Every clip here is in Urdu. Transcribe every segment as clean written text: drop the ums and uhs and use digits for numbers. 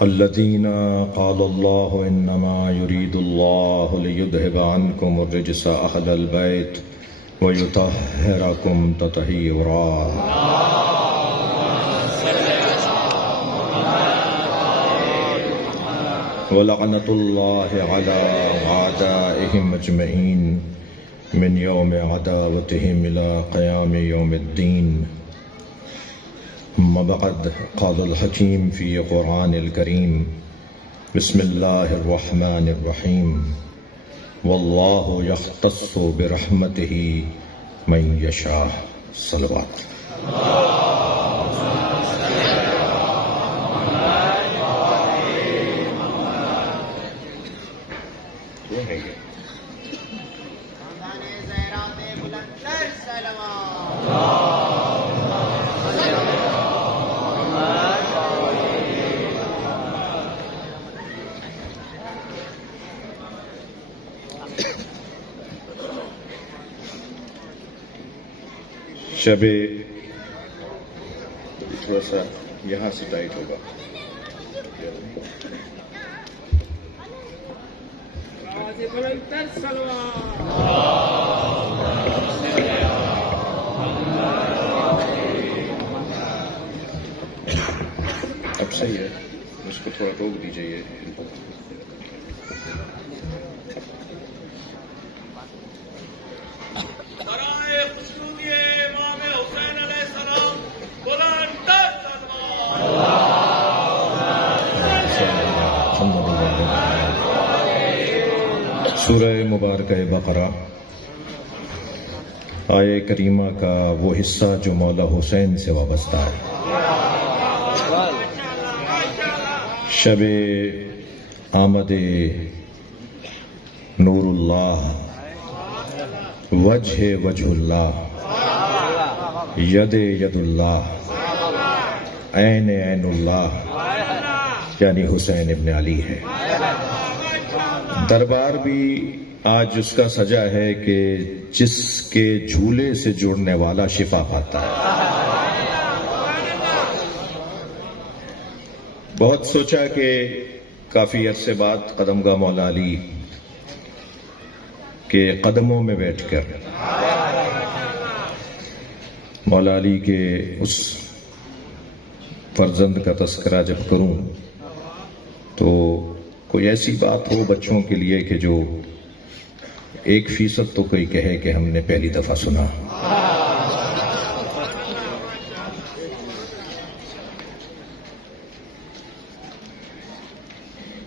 الذين قال الله إنما يريد الله ليذهب عنكم الرجس أهل البيت ويطهركم تطهيرا. ولعنة الله على أعدائهم أجمعين من يوم عداوتهم إلى قيام يوم الدين. أما بعد، قال الحكيم في قرآن الكريم: بسم الله الرحمن الرحيم. والله يختص برحمته من يشاء. صلوات. شب تھوڑا سا یہاں سے ٹائٹ ہوگا. اب صحیح ہے، اس کو تھوڑا روک دیجیے. سورہ مبارکہ بقرہ آیہ کریمہ کا وہ حصہ جو مولا حسین سے وابستہ ہے. شب آمد نور اللہ، وجہ اللہ، ید اللہ، عین اللہ، یعنی حسین ابن علی ہے. دربار بھی آج اس کا سجا ہے کہ جس کے جھولے سے جڑنے والا شفا پاتا ہے. بہت سوچا کہ کافی عرصے بعد قدم گاہ مولا علی کے قدموں میں بیٹھ کر مولا علی کے اس فرزند کا تذکرہ جب کروں تو کوئی ایسی بات ہو بچوں کے لیے کہ جو 1% تو کوئی کہے کہ ہم نے پہلی دفعہ سنا.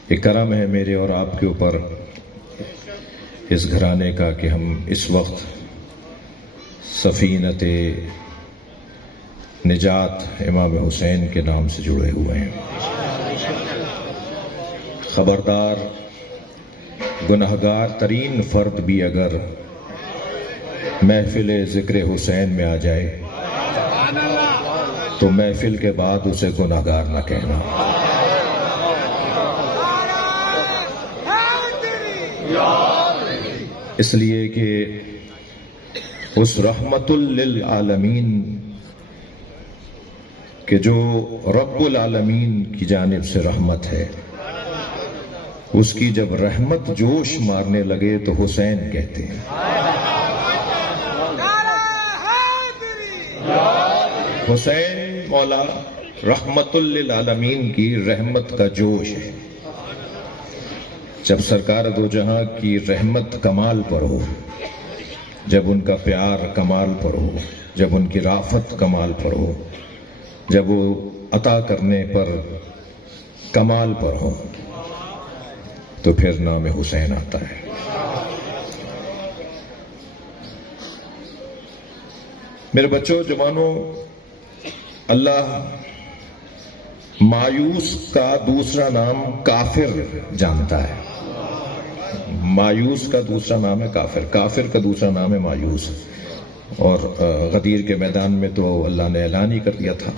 یہ کرم ہے میرے اور آپ کے اوپر اس گھرانے کا کہ ہم اس وقت سفینت نجات امام حسین کے نام سے جڑے ہوئے ہیں. خبردار، گنہگار ترین فرد بھی اگر محفل ذکر حسین میں آ جائے تو محفل کے بعد اسے گنہگار نہ کہنا. اس لیے کہ اس رحمت للعالمین کہ جو رب العالمین کی جانب سے رحمت ہے، اس کی جب رحمت جوش مارنے لگے تو حسین کہتے ہیں. حسین مولا رحمت للعالمین کی رحمت کا جوش ہے. جب سرکار دو جہاں کی رحمت کمال پر ہو، جب ان کا پیار کمال پر ہو، جب ان کی رافت کمال پر ہو، جب وہ عطا کرنے پر کمال پر ہو، تو پھر نام حسین آتا ہے. میرے بچوں، جوانوں، اللہ مایوس کا دوسرا نام کافر جانتا ہے. مایوس کا دوسرا نام ہے کافر، کافر کا دوسرا نام ہے مایوس. اور غدیر کے میدان میں تو اللہ نے اعلان ہی کر دیا تھا،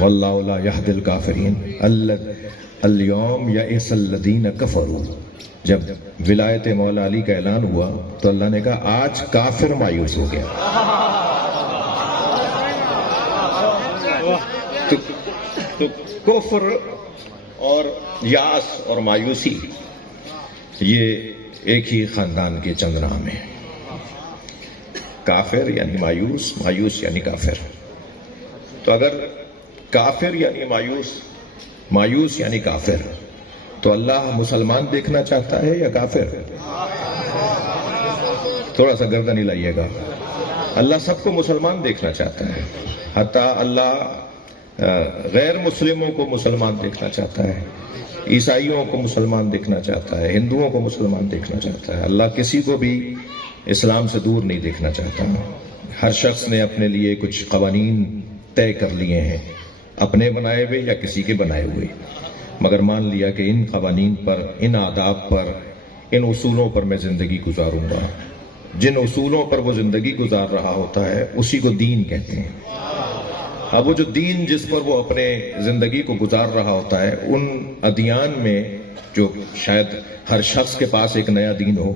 واللہ لا یہدی الکافرین الیوم یئس الذین کفروا. جب ولایت مولا علی کا اعلان ہوا تو اللہ نے کہا آج کافر مایوس ہو گیا. تو کفر اور یاس اور مایوسی یہ ایک ہی خاندان کے چند نام ہیں. کافر یعنی مایوس، مایوس یعنی کافر. تو اگر کافر یعنی مایوس، مایوس یعنی کافر، تو اللہ مسلمان دیکھنا چاہتا ہے یا کافر؟ تھوڑا سا گردن ہلائیے گا. اللہ سب کو مسلمان دیکھنا چاہتا ہے، حتیٰ اللہ غیر مسلموں کو مسلمان دیکھنا چاہتا ہے، عیسائیوں کو مسلمان دیکھنا چاہتا ہے، ہندوؤں کو مسلمان دیکھنا چاہتا ہے. اللہ کسی کو بھی اسلام سے دور نہیں دیکھنا چاہتا. ہر شخص نے اپنے لیے کچھ قوانین طے کر لیے ہیں، اپنے بنائے ہوئے یا کسی کے بنائے ہوئے، مگر مان لیا کہ ان قوانین پر، ان آداب پر، ان اصولوں پر میں زندگی گزاروں گا. جن اصولوں پر وہ زندگی گزار رہا ہوتا ہے اسی کو دین کہتے ہیں. اب وہ جو دین جس پر وہ اپنے زندگی کو گزار رہا ہوتا ہے، ان ادیان میں جو شاید ہر شخص کے پاس ایک نیا دین ہو،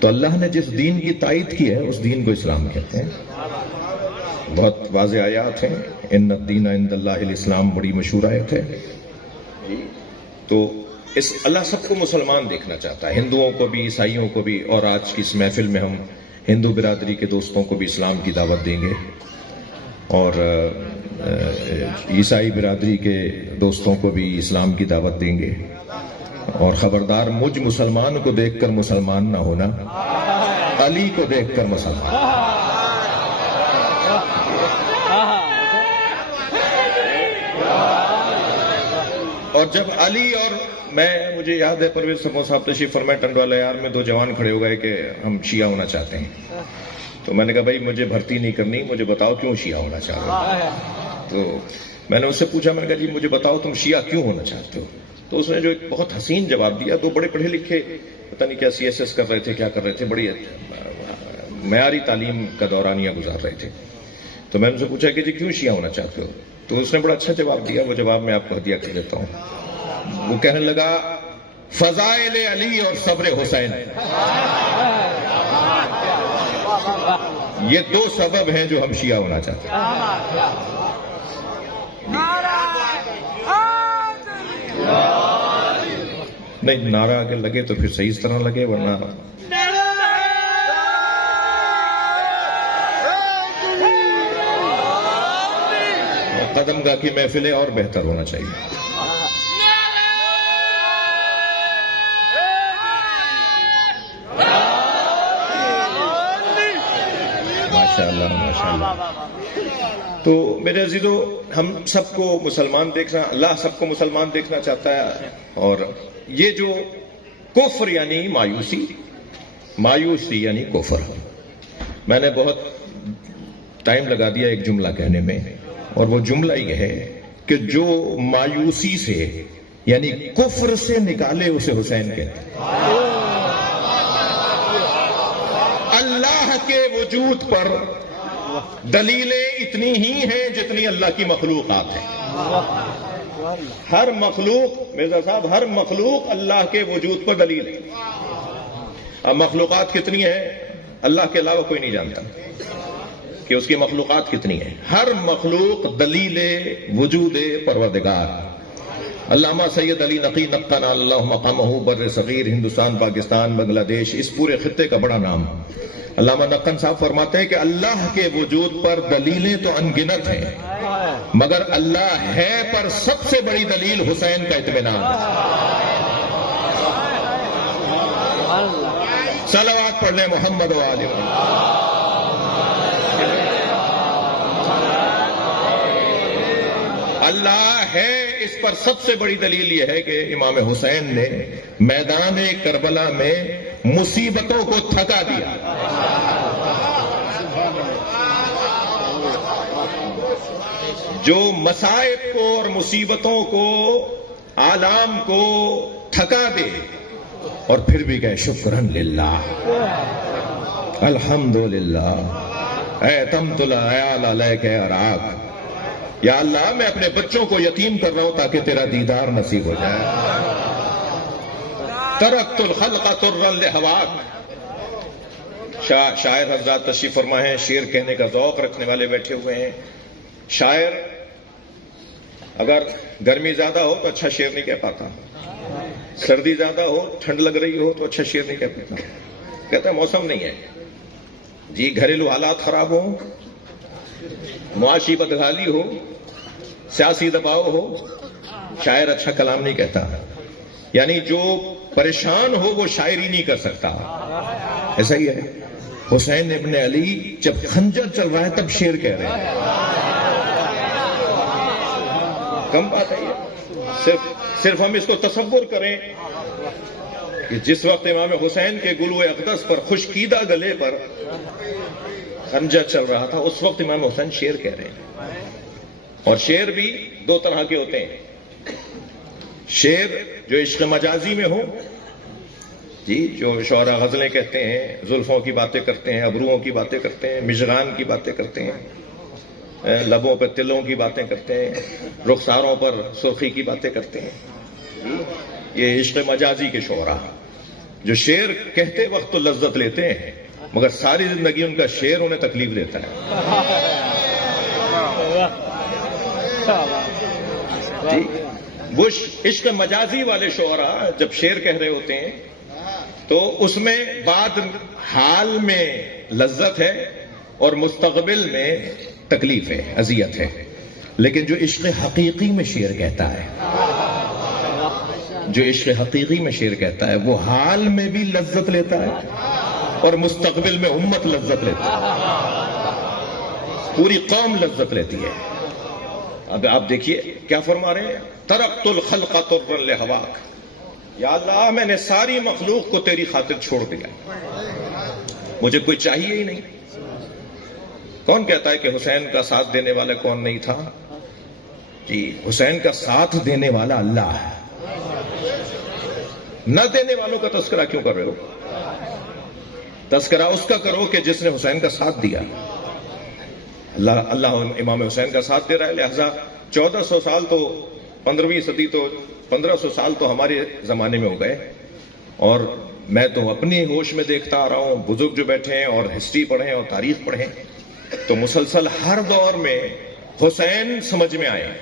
تو اللہ نے جس دین کی تائید کی ہے اس دین کو اسلام کہتے ہیں. بہت واضح آیات ہیں. ان الدین عند اللہ الاسلام بڑی مشہور آیت ہے. تو اللہ سب کو مسلمان دیکھنا چاہتا ہے، ہندوؤں کو بھی، عیسائیوں کو بھی. اور آج کی اس محفل میں ہم ہندو برادری کے دوستوں کو بھی اسلام کی دعوت دیں گے، اور عیسائی برادری کے دوستوں کو بھی اسلام کی دعوت دیں گے. اور خبردار، مجھ مسلمان کو دیکھ کر مسلمان نہ ہونا، علی کو دیکھ کر مسلمان. اور جب علی اور مجھے یاد ہے پرویز سمو صاحب تشریف فرمائے ٹنڈوالا یار میں، دو جوان کھڑے ہو گئے کہ ہم شیعہ ہونا چاہتے ہیں. تو میں نے کہا بھائی مجھے بھرتی نہیں کرنی، مجھے بتاؤ کیوں شیعہ ہونا چاہ رہے ہو. تو میں نے اس سے پوچھا، میں نے کہا جی مجھے بتاؤ تم شیعہ کیوں ہونا چاہتے ہو. تو اس نے جو ایک بہت حسین جواب دیا. دو بڑے پڑھے لکھے، پتہ نہیں کیا CSS کر رہے تھے، کیا کر رہے تھے، بڑی معیاری تعلیم کا دورانیہ گزار رہے تھے. تو میں نے ان سے پوچھا کہ جی کیوں شیعہ ہونا چاہتے ہو. تو اس نے بڑا اچھا جواب دیا. وہ جواب میں آپ کو ہدیہ کر دیتا ہوں. وہ کہنے لگا فضائل علی اور صبر حسین، یہ دو سبب ہیں جو ہم شیعہ ہونا چاہتے ہیں. نہیں، نعرہ اگر لگے تو پھر صحیح اس طرح لگے، ورنہ قدم گاہ کی محفلیں اور بہتر ہونا چاہیے. ماشاءاللہ ماشاءاللہ. تو میرے عزیزو، ہم سب کو مسلمان دیکھنا، اللہ سب کو مسلمان دیکھنا چاہتا ہے. اور یہ جو کفر یعنی مایوسی، مایوسی یعنی کفر، میں نے بہت ٹائم لگا دیا ایک جملہ کہنے میں، اور وہ جملہ یہ ہے کہ جو مایوسی سے یعنی کفر سے نکالے اسے حسین کہتے ہیں. اللہ کے وجود پر دلیلیں اتنی ہی ہیں جتنی اللہ کی مخلوقات ہیں. ہر مخلوق، مرزا صاحب، ہر مخلوق اللہ کے وجود پر دلیل ہے. اب مخلوقات کتنی ہیں اللہ کے علاوہ کوئی نہیں جانتا کہ اس کی مخلوقات کتنی ہیں. ہر مخلوق دلیل وجود پروردگار. علامہ سید علی نقی نقنا اللہ مقامہ بر صغیر، ہندوستان، پاکستان، بنگلہ دیش، اس پورے خطے کا بڑا نام. علامہ نقن صاحب فرماتے ہیں کہ اللہ کے وجود پر دلیلیں تو انگنت ہیں، مگر اللہ ہے پر سب سے بڑی دلیل حسین کا اطمینان. صلوات پڑھ لیں محمد و آل محمد. اللہ ہے، اس پر سب سے بڑی دلیل یہ ہے کہ امام حسین نے میدان کربلا میں مصیبتوں کو تھکا دیا. جو مصائب کو اور مصیبتوں کو، آلام کو تھکا دے اور پھر بھی کہے شکرن للہ، الحمدللہ، ایتمت العیال علیک اراک. یا اللہ میں اپنے بچوں کو یتیم کر رہا ہوں تاکہ تیرا دیدار نصیب ہو جائے. ترکت الخلق طرا لہواک. شاعر حضرات تشریف فرما ہیں، شعر کہنے کا ذوق رکھنے والے بیٹھے ہوئے ہیں. شاعر اگر گرمی زیادہ ہو تو اچھا شعر نہیں کہہ پاتا، سردی زیادہ ہو ٹھنڈ لگ رہی ہو تو اچھا شعر نہیں کہہ پاتا. کہتا ہے موسم نہیں ہے جی، گھریلو حالات خراب ہو، معاشی بدحالی ہو، سیاسی دباؤ ہو، شاعر اچھا کلام نہیں کہتا. یعنی جو پریشان ہو وہ شاعری نہیں کر سکتا. ایسا ہی ہے. حسین ابن علی جب خنجر چل رہا ہے تب شعر کہہ رہے ہیں. کم بات ہے یہ. صرف ہم اس کو تصور کریں کہ جس وقت امام حسین کے گلو اقدس پر خشکیدہ گلے پر خنجر چل رہا تھا، اس وقت امام حسین شعر کہہ رہے ہیں. اور شعر بھی دو طرح کے ہوتے ہیں. شعر جو عشق مجازی میں ہو جی، جو شعراء غزلیں کہتے ہیں، زلفوں کی باتیں کرتے ہیں، ابروؤں کی باتیں کرتے ہیں، مژگان کی باتیں کرتے ہیں، لبوں پہ تلوں کی باتیں کرتے ہیں، رخساروں پر سرخی کی باتیں کرتے ہیں. یہ عشق مجازی کے شعراء جو شعر کہتے وقت تو لذت لیتے ہیں مگر ساری زندگی ان کا شعر انہیں تکلیف دیتا ہے. جی، وہ عشق مجازی والے شعراء جب شعر کہہ رہے ہوتے ہیں تو اس میں بعد حال میں لذت ہے اور مستقبل میں تکلیف ہے، اذیت ہے. لیکن جو عشق حقیقی میں شعر کہتا ہے، جو عشق حقیقی میں شعر کہتا ہے، وہ حال میں بھی لذت لیتا ہے اور مستقبل میں امت لذت لیتی ہے، پوری قوم لذت لیتی ہے. اب آپ دیکھیے کیا فرما رہے ہیں، ترکت الخلق طرا لہواک. یا اللہ میں نے ساری مخلوق کو تیری خاطر چھوڑ دیا، مجھے کوئی چاہیے ہی نہیں. کون کہتا ہے کہ حسین کا ساتھ دینے والا کون نہیں تھا؟ جی، حسین کا ساتھ دینے والا اللہ ہے. نہ دینے والوں کا تذکرہ کیوں کر رہے ہو؟ تذکرہ اس کا کرو کہ جس نے حسین کا ساتھ دیا. اللہ امام حسین کا ساتھ دے رہا ہے. لہذا 1400 سال تو 15ویں صدی تو 1500 سال تو ہمارے زمانے میں ہو گئے. اور میں تو اپنی ہوش میں دیکھتا آ رہا ہوں، بزرگ جو بیٹھے ہیں اور ہسٹری پڑھیں اور تاریخ پڑھیں تو مسلسل ہر دور میں حسین سمجھ میں آئے.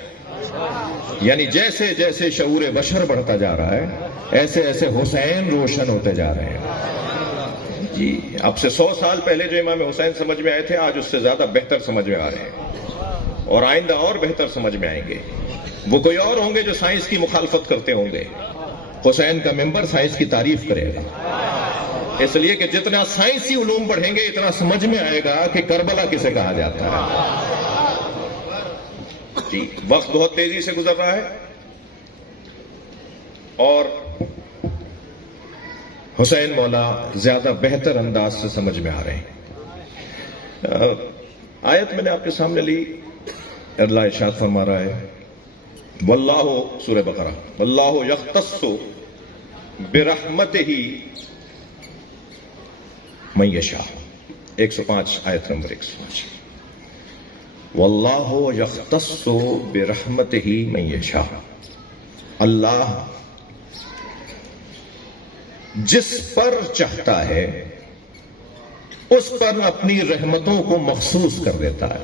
یعنی جیسے جیسے شعور بشر بڑھتا جا رہا ہے ایسے ایسے حسین روشن ہوتے جا رہے ہیں. جی، اب سے 100 سال پہلے جو امام حسین سمجھ میں آئے تھے آج اس سے زیادہ بہتر سمجھ میں آ رہے ہیں اور آئندہ اور بہتر سمجھ میں آئیں گے. وہ کوئی اور ہوں گے جو سائنس کی مخالفت کرتے ہوں گے. حسین کا ممبر سائنس کی تعریف کرے گا، اس لیے کہ جتنا سائنسی علوم پڑھیں گے اتنا سمجھ میں آئے گا کہ کربلا کسے کہا جاتا ہے. جی، وقت بہت تیزی سے گزر رہا ہے اور حسین مولا زیادہ بہتر انداز سے سمجھ میں آ رہے ہیں. آیت میں نے آپ کے سامنے لی. اللہ ارشاد فرما رہا ہے، واللہ، سورہ بقرہ، واللہ یختص برحمتہ من یشاء. 105 آیت نمبر 105. واللہ یختص برحمتہ من یشاء. اللہ جس پر چاہتا ہے اس پر اپنی رحمتوں کو مخصوص کر دیتا ہے.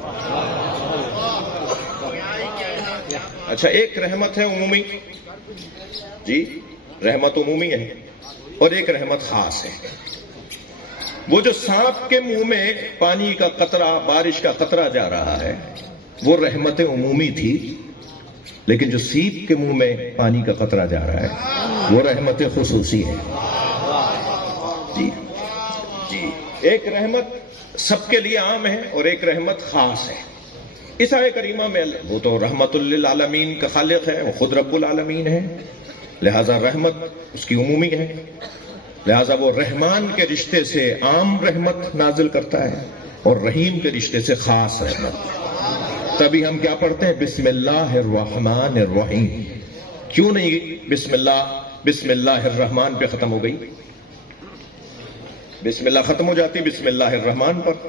اچھا، ایک رحمت ہے عمومی، جی رحمت عمومی ہے، اور ایک رحمت خاص ہے. وہ جو سانپ کے منہ میں پانی کا قطرہ، بارش کا قطرہ جا رہا ہے وہ رحمت عمومی تھی، لیکن جو سیپ کے منہ میں پانی کا قطرہ جا رہا ہے وہ رحمت خصوصی ہے. جی جی، ایک رحمت سب کے لیے عام ہے اور ایک رحمت خاص ہے. اس آیت کریمہ میں وہ تو رحمت للعالمین کا خالق ہے، وہ خود رب العالمین ہے، لہذا رحمت اس کی عمومی ہے. لہذا وہ رحمان کے رشتے سے عام رحمت نازل کرتا ہے اور رحیم کے رشتے سے خاص رحمت. تبھی ہم کیا پڑھتے ہیں، بسم اللہ الرحمن الرحیم. کیوں نہیں بسم اللہ الرحمن پہ ختم ہو گئی؟ بسم اللہ ختم ہو جاتی بسم اللہ الرحمن پر،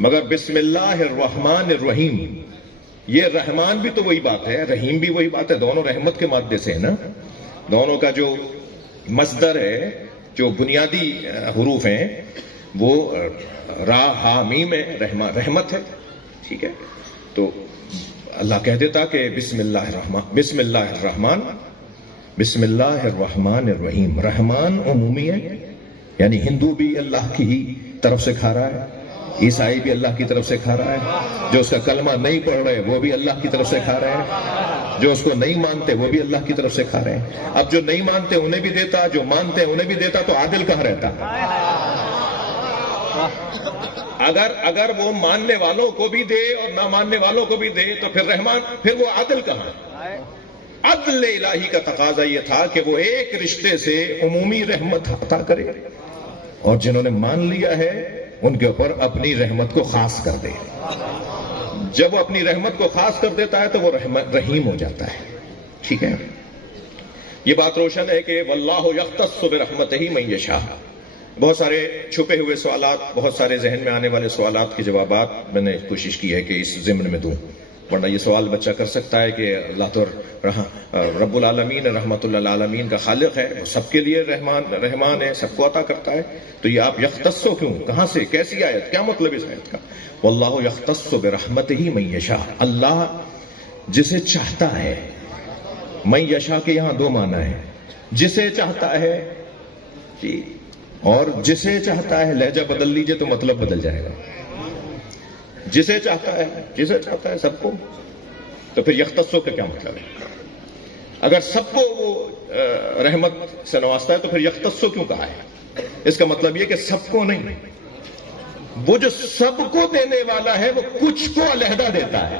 مگر بسم اللہ الرحمن الرحیم، یہ رحمان بھی تو وہی بات ہے، رحیم بھی وہی بات ہے، دونوں رحمت کے مادے سے ہے نا. دونوں کا جو مصدر ہے، جو بنیادی حروف ہیں وہ را ہا میم ہے، رحمت ہے. ٹھیک ہے. تو اللہ کہہ دیتا کہ بسم اللہ الرحمن الرحیم. رحمان عمومی ہے، یعنی ہندو بھی اللہ کی ہی طرف سے کھا رہا ہے، عیسائی بھی اللہ کی طرف سے کھا رہا ہے، جو اس کا کلمہ نہیں پڑھ رہے وہ بھی اللہ کی طرف سے کھا رہے ہیں، جو اس کو نہیں مانتے وہ بھی اللہ کی طرف سے کھا رہے ہیں. اب جو نہیں مانتے انہیں بھی دیتا، جو مانتے ہیں انہیں بھی دیتا، تو عادل کہاں رہتا؟ اگر وہ ماننے والوں کو بھی دے اور نہ ماننے والوں کو بھی دے تو پھر وہ عادل کہاں؟ عدل الہی کا تقاضا یہ تھا کہ وہ ایک رشتے سے عمومی رحمت عطا کرے، اور جنہوں نے مان لیا ہے ان کے اوپر اپنی رحمت کو خاص کر دے. جب وہ اپنی رحمت کو خاص کر دیتا ہے تو وہ رحیم ہو جاتا ہے. ٹھیک ہے، یہ بات روشن ہے کہ واللہ یختص برحمتہ من یشاء. بہت سارے چھپے ہوئے سوالات، بہت سارے ذہن میں آنے والے سوالات کے جوابات میں نے کوشش کی ہے کہ اس ضمن میں دوں، ورنہ یہ سوال بچہ کر سکتا ہے کہ اللہ تو رب العالمین رحمت للعالمین کا خالق ہے، وہ سب کے لیے رحمان ہے، سب کو عطا کرتا ہے، تو یہ آپ یختصو کیوں؟ کہاں سے؟ کیسی آیت؟ کیا مطلب اس آیت کا؟ واللہ یختص برحمتہ من یشاء. اللہ جسے چاہتا ہے، من یشاء کے یہاں دو معنی ہیں، جسے چاہتا ہے جی اور جسے چاہتا ہے. لہجہ بدل لیجئے تو مطلب بدل جائے گا. جسے چاہتا ہے سب کو، تو پھر یختصو کا کیا مطلب ہے؟ اگر سب کو وہ رحمت سے نوازتا ہے تو پھر یختصو کیوں کہا ہے؟ اس کا مطلب یہ کہ سب کو نہیں، وہ جو سب کو دینے والا ہے وہ کچھ کو علیحدہ دیتا ہے.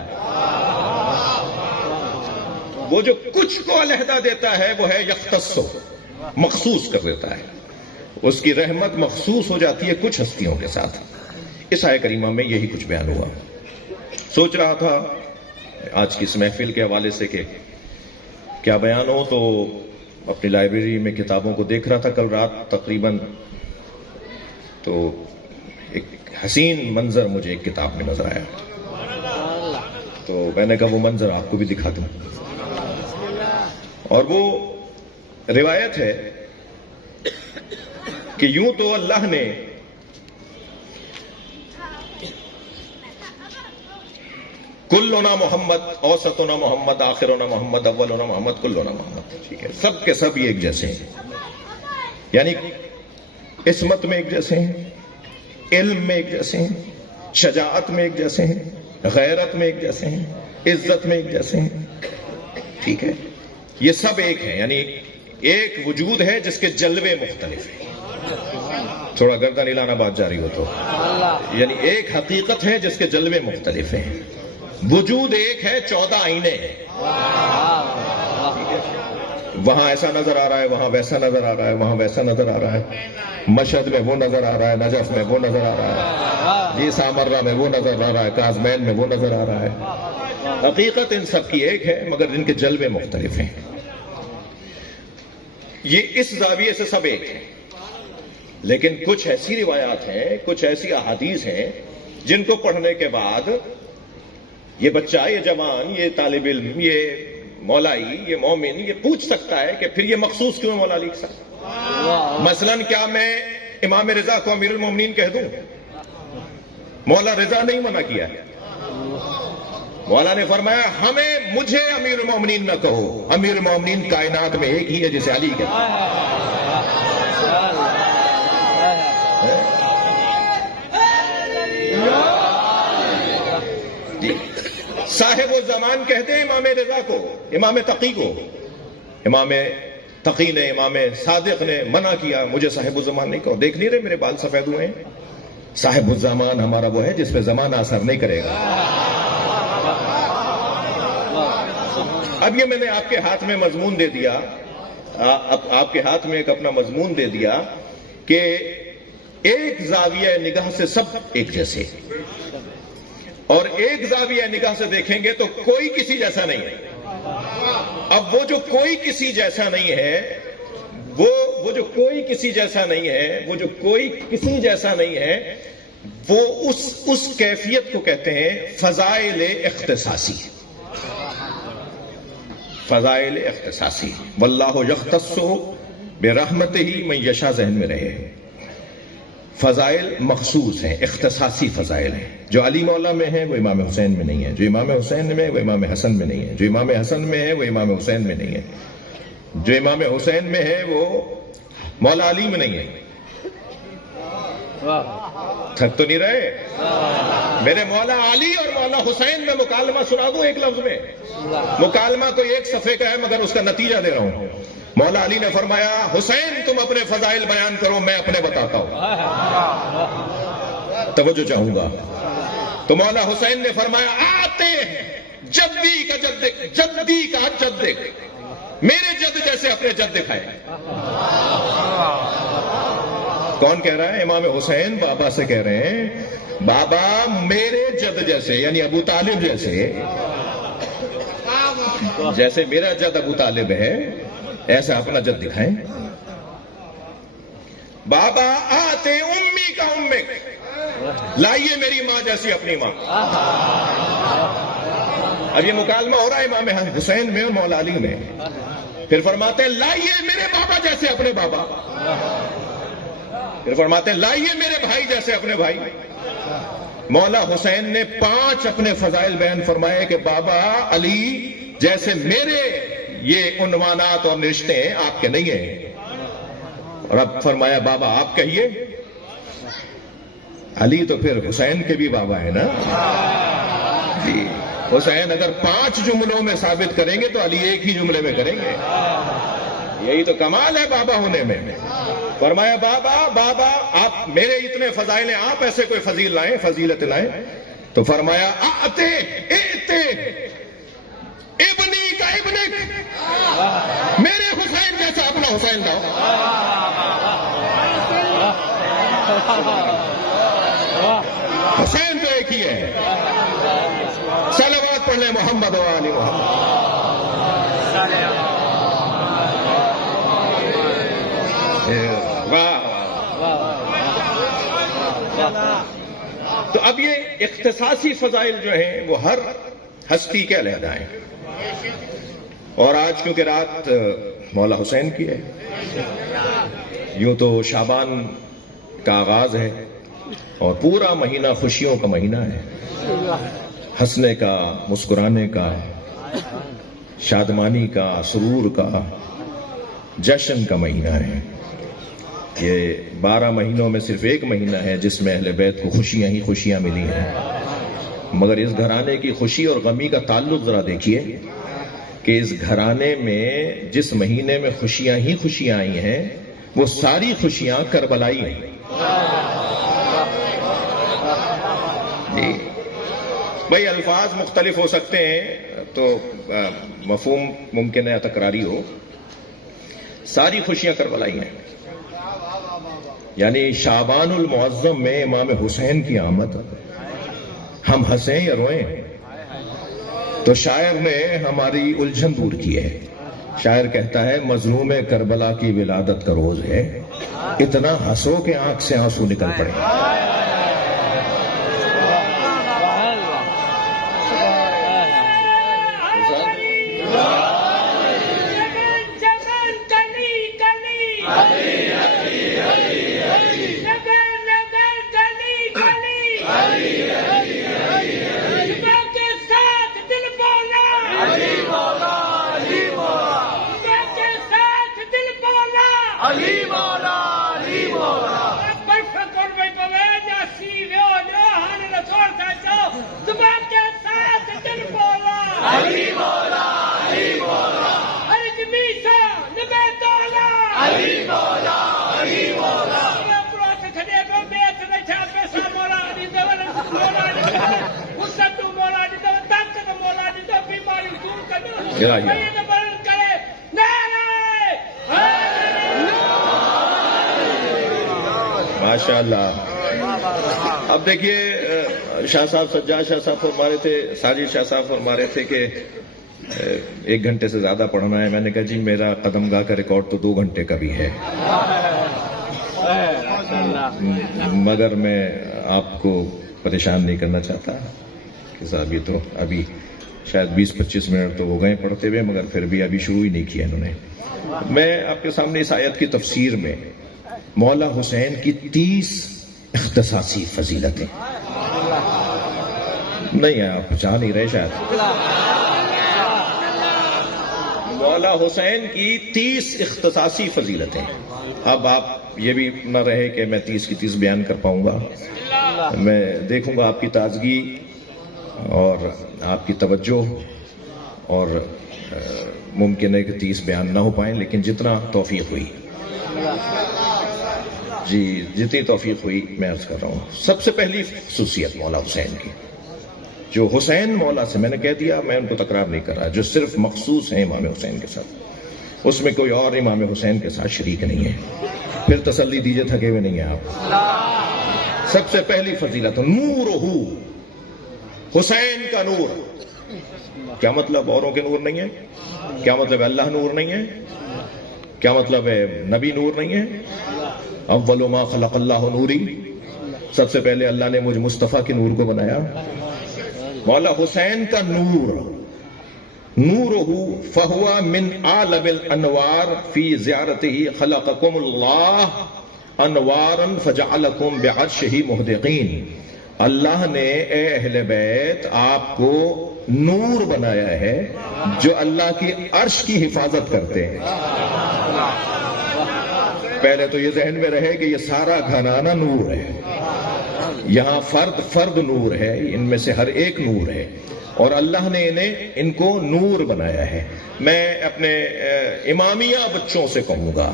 وہ جو کچھ کو علیحدہ دیتا ہے وہ ہے یختصو، مخصوص کر دیتا ہے. اس کی رحمت مخصوص ہو جاتی ہے کچھ ہستیوں کے ساتھ. اس آیہ کریمہ میں یہی کچھ بیان ہوا. سوچ رہا تھا آج کی اس محفل کے حوالے سے کہ کیا بیان ہو، تو اپنی لائبریری میں کتابوں کو دیکھ رہا تھا کل رات تقریباً، تو ایک حسین منظر مجھے ایک کتاب میں نظر آیا، تو میں نے کہا وہ منظر آپ کو بھی دکھا دوں. اور وہ روایت ہے کہ یوں تو اللہ نے کلنا محمد، اوسطنا محمد، آخرنا محمد، اولنا محمد، کلنا محمد. ٹھیک ہے، سب کے سب یہ ایک جیسے ہیں، یعنی عصمت میں ایک جیسے ہیں، علم میں ایک جیسے ہیں، شجاعت میں ایک جیسے ہیں، غیرت میں ایک جیسے ہیں، عزت میں ایک جیسے ہیں. ٹھیک ہے، یہ سب ایک ہیں، یعنی ایک وجود ہے جس کے جلوے مختلف ہیں. تھوڑا گردن ہلانا بات جاری ہو تو، یعنی ایک حقیقت ہے جس کے جلوے مختلف ہیں. وجود ایک ہے، 14 آئینے ہیں. وہاں ایسا نظر آ رہا ہے، وہاں ویسا نظر آ رہا ہے، وہاں ویسا نظر آ رہا ہے. مشہد میں وہ نظر آ رہا ہے، نجف میں وہ نظر آ رہا ہے، جی سامرہ میں وہ نظر آ رہا ہے، کازمین میں وہ نظر آ رہا ہے. حقیقت ان سب کی ایک ہے مگر ان کے جلوے مختلف ہیں. یہ اس زاویے سے سب ایک ہیں، لیکن کچھ ایسی روایات ہیں، کچھ ایسی احادیث ہیں جن کو پڑھنے کے بعد یہ بچہ، یہ جوان، یہ طالب علم، یہ مولائی، یہ مومن یہ پوچھ سکتا ہے کہ پھر یہ مخصوص کیوں ہے مولا علی کے ساتھ؟ مثلا کیا میں امام رضا کو امیر المومنین کہہ دوں؟ مولا رضا نہیں منع کیا ہے. مولا نے فرمایا مجھے امیر المومنین نہ کہو، امیر المومنین کائنات میں ایک ہی ہے جسے علی کہتے ہیں. صاحب الزمان کہتے ہیں امام رضا کو، امام تقی کو. امام تقی نے، امام صادق نے منع کیا، مجھے صاحب الزمان نہیں کہو. دیکھ نہیں رہے میرے بال سفید ہوئے ہیں؟ صاحب الزمان ہمارا وہ ہے جس پہ زمانہ اثر نہیں کرے گا. اب یہ میں نے آپ کے ہاتھ میں مضمون دے دیا، آپ کے ہاتھ میں ایک اپنا مضمون دے دیا کہ ایک زاویہ نگاہ سے سب ایک جیسے، اور ایک زاویہ نگاہ سے دیکھیں گے تو کوئی کسی جیسا نہیں ہے. اب وہ جو کوئی کسی جیسا نہیں ہے، وہ جو کوئی کسی جیسا نہیں ہے، وہ جو کوئی کسی جیسا نہیں ہے، وہ اس کیفیت کو کہتے ہیں فضائل اختصاصی. فضائل فضائل مخصوص ہیں، اختصاصی فضائل ہیں. جو علی مولا میں ہیں وہ امام حسین میں نہیں ہے، جو امام حسین میں وہ امام حسن میں نہیں ہے، جو امام حسن میں ہے وہ امام حسین میں نہیں ہے، جو امام حسین میں ہے وہ مولا علی میں نہیں ہے. تھک تو نہیں رہے؟ میرے مولا علی اور مولا حسین میں مکالمہ سنا دوں ایک لفظ میں. مکالمہ تو ایک صفحے کا ہے مگر اس کا نتیجہ دے رہا ہوں. مولا علی نے فرمایا حسین تم اپنے فضائل بیان کرو، میں اپنے بتاتا ہوں. توجہ چاہوں گا. تو مولا حسین نے فرمایا آتے ہیں جدی کا جد دیکھ، جدی کا جد دیکھ، میرے جد جیسے اپنے جد دکھائے. کون کہہ رہا ہے؟ امام حسین بابا سے کہہ رہے ہیں بابا میرے جد جیسے، یعنی ابو طالب جیسے، جیسے میرا جد ابو طالب ہے ایسا اپنا جد دکھائیں. بابا آتے امی کا امک، لائیے میری ماں جیسی اپنی ماں. اب یہ مکالمہ ہو رہا ہے امام حسین میں اور مولا علی میں. پھر فرماتے ہیں لائیے میرے بابا جیسے اپنے بابا. پھر فرماتے ہیں لائیے میرے بھائی جیسے اپنے بھائی. مولا حسین نے 5 اپنے فضائل بیان فرمائے کہ بابا علی جیسے میرے یہ عنوانات اور رشتے ہیں آپ کے نہیں ہیں. اور اب فرمایا بابا آپ کہیے. علی تو پھر حسین کے بھی بابا ہے نا جی. حسین اگر 5 جملوں میں ثابت کریں گے تو علی ایک ہی جملے میں کریں گے. یہی تو کمال ہے بابا ہونے میں. فرمایا بابا آپ میرے اتنے فضائل ہیں، آپ ایسے کوئی فضیلت لائیں. تو فرمایا آتے ایتے ابنی کا ابنک، میرے حسین جیسا اپنا حسین لاؤ. حسین تو ایک ہی ہے. صلوات پڑھ لیں محمد و آل محمد. تو اب یہ اختصاصی فضائل جو ہیں وہ ہر ہستی کے علیحدہ ہیں. اور آج کیونکہ رات مولا حسین کی ہے، یوں تو شعبان کا آغاز ہے اور پورا مہینہ خوشیوں کا مہینہ ہے، ہنسنے کا، مسکرانے کا، شادمانی کا، سرور کا، جشن کا مہینہ ہے. یہ 12 مہینوں میں صرف ایک مہینہ ہے جس میں اہل بیت کو خوشیاں ہی خوشیاں ملی ہیں. مگر اس گھرانے کی خوشی اور غمی کا تعلق ذرا دیکھیے کہ اس گھرانے میں جس مہینے میں خوشیاں ہی خوشیاں آئی ہیں وہ ساری خوشیاں کربلائی ہیں. جی بھائی الفاظ مختلف ہو سکتے ہیں تو مفہوم ممکن ہے تکراری ہو. ساری خوشیاں کربلائی ہیں. یعنی شعبان المعظم میں امام حسین کی آمد، ہم ہنسیں یا روئیں تو شاعر نے ہماری الجھن دور کی ہے. شاعر کہتا ہے مظلوم کربلا کی ولادت کا روز ہے، اتنا ہنسو کہ آنکھ سے آنسو نکل پڑے. ماشاء اللہ. اب دیکھیے شاہ صاحب، سجاد شاہ صاحب فرما رہے تھے، ساجد شاہ صاحب فرما رہے تھے کہ 1 گھنٹے سے زیادہ پڑھنا ہے. میں نے کہا جی میرا قدم گاہ کا ریکارڈ تو 2 گھنٹے کا بھی ہے، مگر میں آپ کو پریشان نہیں کرنا چاہتا کہ صاحب یہ تو ابھی شاید 20-25 منٹ تو ہو گئے پڑھتے ہوئے، مگر پھر بھی ابھی شروع ہی نہیں کیا انہوں نے. میں آپ کے سامنے اس آیت کی تفسیر میں مولا حسین کی 30 اختصاصی فضیلتیں نہیں ہیں، آپ جان نہیں رہے شاید. مولا حسین کی 30 اختصاصی فضیلتیں. اب آپ یہ بھی نہ رہے کہ میں 30 کی 30 بیان کر پاؤں گا. میں دیکھوں گا آپ کی تازگی اور آپ کی توجہ، اور ممکن ہے کہ 30 بیان نہ ہو پائیں، لیکن جتنا توفیق ہوئی، جی جتنی توفیق ہوئی میں عرض کر رہا ہوں. سب سے پہلی خصوصیت مولا حسین کی، جو حسین مولا سے، میں نے کہہ دیا، میں ان کو تکرار نہیں کر رہا، جو صرف مخصوص ہیں امام حسین کے ساتھ، اس میں کوئی اور امام حسین کے ساتھ شریک نہیں ہے. پھر تسلی دیجئے، تھکے ہوئے نہیں ہیں آپ. سب سے پہلی فضیلت نورہ، حسین کا نور. کیا مطلب اوروں کے نور نہیں ہے؟ کیا مطلب اللہ نور نہیں ہے؟ کیا مطلب ہے نبی نور نہیں ہے؟ اول ما خلق اللہ نوری، سب سے پہلے اللہ نے مجھ مصطفیٰ کے نور کو بنایا. مولا حسین کا نور، نورہ فہو من عالم الانوار فی زیارتہ خلقکم اللہ انوارا فجعلکم بعرشہ محدقین. اللہ نے اے اہل بیت آپ کو نور بنایا ہے جو اللہ کی عرش کی حفاظت کرتے ہیں. پہلے تو یہ ذہن میں رہے کہ یہ سارا گھرانہ نور ہے، یہاں فرد فرد نور ہے، ان میں سے ہر ایک نور ہے، اور اللہ نے ان کو نور بنایا ہے. میں اپنے امامیہ بچوں سے کہوں گا،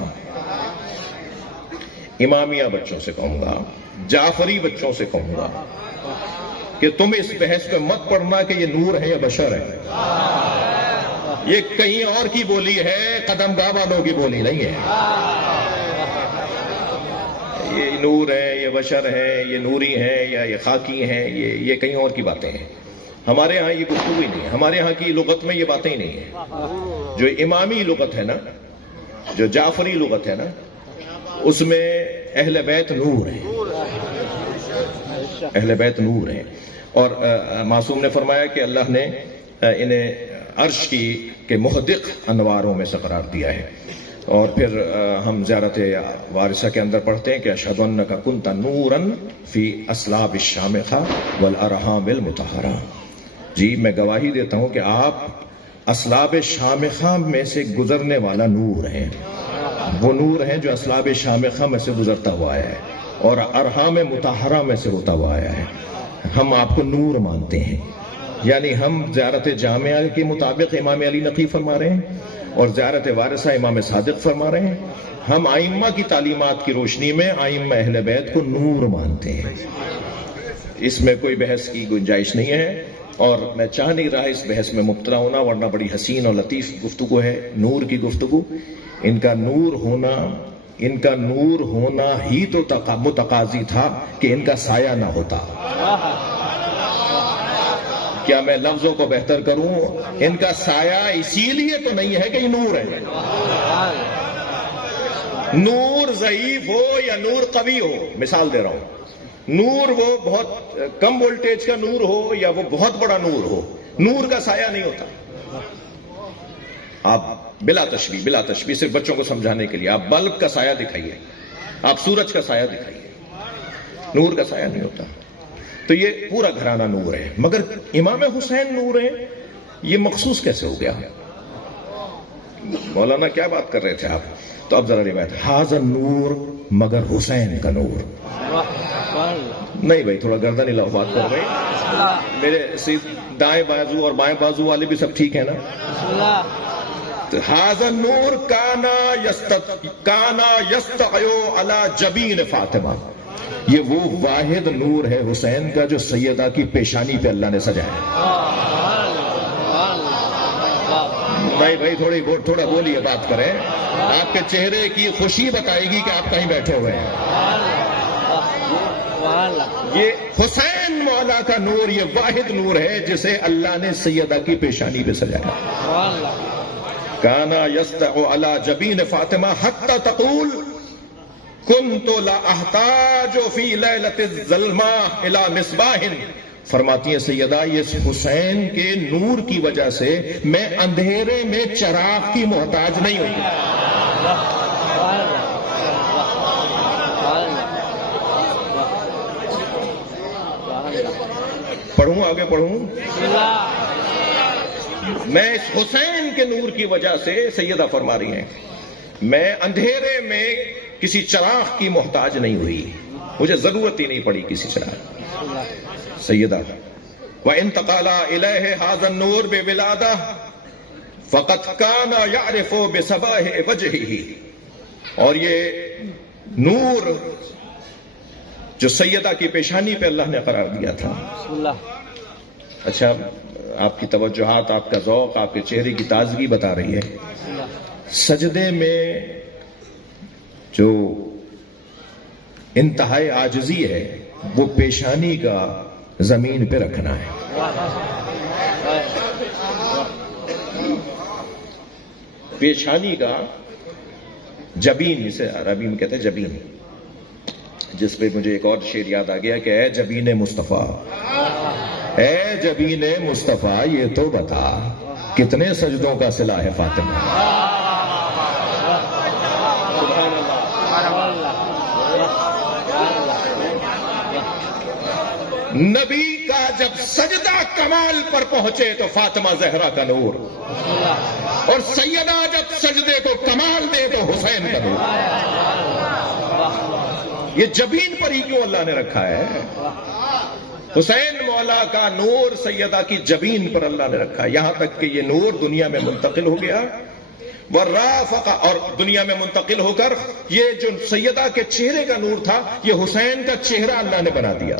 امامیہ بچوں سے کہوں گا، جعفری بچوں سے کہوں گا کہ تم اس بحث پہ مت پڑھنا کہ یہ نور ہے یا بشر ہے. یہ کہیں اور کی بولی ہے، قدم گاہ والوں کی بولی نہیں ہے. یہ نور ہے، یہ بشر ہے، یہ نوری ہے یا یہ خاکی ہیں، یہ کہیں اور کی باتیں ہیں. ہمارے ہاں یہ گفتگو ہی نہیں ہے، ہمارے ہاں کی لغت میں یہ باتیں ہی نہیں ہیں. جو امامی لغت ہے نا، جو جعفری لغت ہے نا، اس میں اہل بیت نور ہے، اہل بیت نور ہے. اور معصوم نے فرمایا کہ اللہ نے انہیں عرش کی کے محدق انواروں میں سے قرار دیا ہے. اور پھر ہم زیارت وارثہ کے اندر پڑھتے ہیں کہ اشہد انک کنت نورا فی اصلاب الشامخہ والارحام المطہرہ. جی میں گواہی دیتا ہوں کہ آپ اصلاب شامخہ میں سے گزرنے والا نور ہیں. وہ نور ہیں جو اصلاب شامخہ میں سے گزرتا ہوا آیا ہے اور ارحام مطہرہ میں سے ہوتا ہوا آیا ہے. ہم آپ کو نور مانتے ہیں، یعنی ہم زیارت جامعہ کے مطابق امام علی نقی فرما رہے ہیں اور زیارت وارثہ امام صادق فرما رہے ہیں. ہم آئمہ کی تعلیمات کی روشنی میں آئمہ اہل بیت کو نور مانتے ہیں. اس میں کوئی بحث کی گنجائش نہیں ہے، اور میں چاہ نہیں رہا اس بحث میں مبتلا ہونا، ورنہ بڑی حسین اور لطیف گفتگو ہے، نور کی گفتگو. ان کا نور ہونا ہی تو متقاضی تھا کہ ان کا سایہ نہ ہوتا. کیا میں لفظوں کو بہتر کروں؟ ان کا سایہ اسی لیے تو نہیں ہے کہ یہ نور ہے. نور ضعیف ہو یا نور قوی ہو، مثال دے رہا ہوں، نور وہ بہت کم وولٹیج کا نور ہو یا وہ بہت بڑا نور ہو، نور کا سایہ نہیں ہوتا. آپ بلا تشبیہ صرف بچوں کو سمجھانے کے لیے آپ بلب کا سایہ دکھائیے، آپ سورج کا سایہ دکھائیے، نور کا سایہ نہیں ہوتا. تو یہ پورا گھرانہ نور ہے. مگر امام حسین نور ہے، یہ مخصوص کیسے ہو گیا؟ مولانا کیا بات کر رہے تھے آپ؟ تو اب ذرا روایت، حاضر نور مگر حسین کا نور. نہیں بھائی، تھوڑا گردن ہلاؤ، بات کر رہے میرے دائیں بازو اور بائیں بازو والے بھی سب ٹھیک ہے نا؟ حاضر نور کانا یستعیو علی جبین فاطمہ. یہ وہ واحد نور ہے حسین کا جو سیدہ کی پیشانی پہ اللہ نے سجایا. نہیں بھائی، تھوڑا بولیے، بات کریں. آپ کے چہرے کی خوشی بتائے گی کہ آپ کہیں بیٹھے ہوئے ہیں. یہ حسین مولا کا نور، یہ واحد نور ہے جسے اللہ نے سیدہ کی پیشانی پہ سجایا. کانا یستعو علی جبین فاطمہ حتی تقول کنت لا احتاج فی لیلۃ الظلماء الی مصباح. فرماتی ہیں سیدہ، یہ حسین کے نور کی وجہ سے میں اندھیرے میں چراغ کی محتاج نہیں ہوئی. پڑھوں آگے پڑھوں؟ میں اس حسین کے نور کی وجہ سے، سیدہ فرما رہی ہیں، میں اندھیرے میں کسی چراغ کی محتاج نہیں ہوئی، مجھے ضرورت ہی نہیں پڑی کسی چراغ. سیدہ وَإِن تَقَالَا إِلَيْهِ هَذَا النُّورُ بِوِلَادَةٍ فَقَدْ كَانَ يَعْرِفُ بِصَبَاحِ وَجْهِهِ. اور یہ نور جو سیدہ کی پیشانی پہ اللہ نے قرار دیا تھا. اچھا، آپ کی توجہات، آپ کا ذوق، آپ کے چہرے کی تازگی بتا رہی ہے، سجدے میں جو انتہائی عاجزی ہے وہ پیشانی کا زمین پہ رکھنا ہے. پیشانی کا جبین، اسے عربی میں کہتے ہیں جبین، جس پہ مجھے ایک اور شعر یاد آ گیا کہ اے جبین مصطفیٰ، اے جبین مصطفیٰ یہ تو بتا کتنے سجدوں کا صلہ ہے فاطمہ. نبی کا جب سجدہ کمال پر پہنچے تو فاطمہ زہرا کا نور، اور سیدہ جب سجدے کو کمال دے تو حسین کا نور. یہ جبین پر ہی کیوں اللہ نے رکھا ہے؟ حسین مولا کا نور سیدہ کی جبین پر اللہ نے رکھا، یہاں تک کہ یہ نور دنیا میں منتقل ہو گیا. ورافق، اور دنیا میں منتقل ہو کر یہ جو سیدہ کے چہرے کا نور تھا یہ حسین کا چہرہ اللہ نے بنا دیا.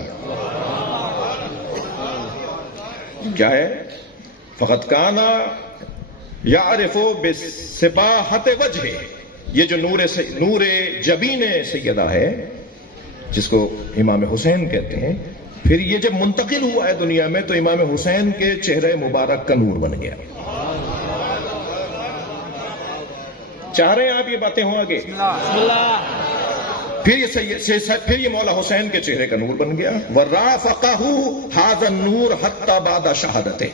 کیا ہے؟ فقط کانا یعرف بصباحت وجہ. یہ جو نور جبین سیدہ ہے جس کو امام حسین کہتے ہیں، پھر یہ جب منتقل ہوا ہے دنیا میں تو امام حسین کے چہرے مبارک کا نور بن گیا. چاہ رہے ہیں آپ یہ باتیں ہوں آگے؟ پھر یہ مولا حسین کے چہرے کا نور بن گیا. وَرَافَقَهُ هَذَا النُّورُ حَتَّى بَعْدَ شَهَادَتِهِ.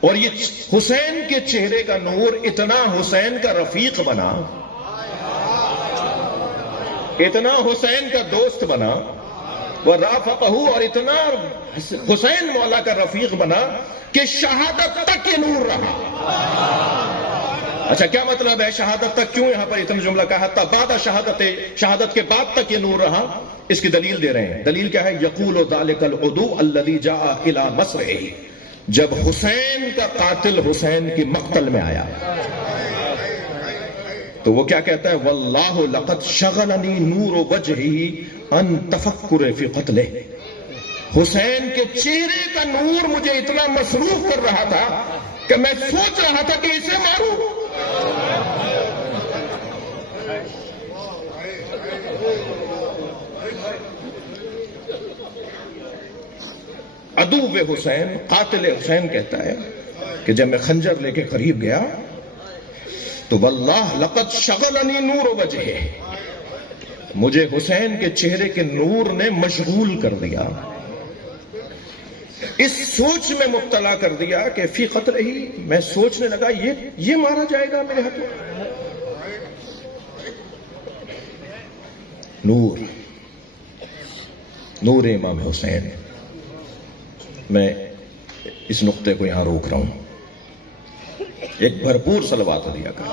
اور یہ حسین کے چہرے کا نور اتنا حسین کا رفیق بنا، اتنا حسین کا دوست بنا. وَرَافَقَهُ، اور اتنا حسین مولا کا رفیق بنا کہ شہادت تک یہ نور رہا. اچھا کیا مطلب ہے شہادت تک؟ کیوں یہاں پر اتنا جملہ کہا حتی بعد شہادت کے بعد تک یہ نور رہا؟ اس کی دلیل دے رہے ہیں. دلیل کیا ہے؟ یقول ذلک العدو الذی جاء الی مصرعہ. جب حسین کا قاتل حسین کی مقتل میں آیا تو وہ کیا کہتا ہے؟ واللہ لقد شغلنی نور وجہہ ان تفکر فی قتلہ. حسین کے چہرے کا نور مجھے اتنا مصروف کر رہا تھا کہ میں سوچ رہا تھا کہ اسے ماروں. عدو حسین، قاتل حسین کہتا ہے کہ جب میں خنجر لے کے قریب گیا تو واللہ لقد شغلنی نور وجہہ، مجھے حسین کے چہرے کے نور نے مشغول کر دیا، اس سوچ میں مبتلا کر دیا کہ فی قتلہ ہی، میں سوچنے لگا یہ مارا جائے گا میرے ہاتھوں. نور امام حسین. میں اس نقطے کو یہاں روک رہا ہوں، ایک بھرپور صلوات دیا کر.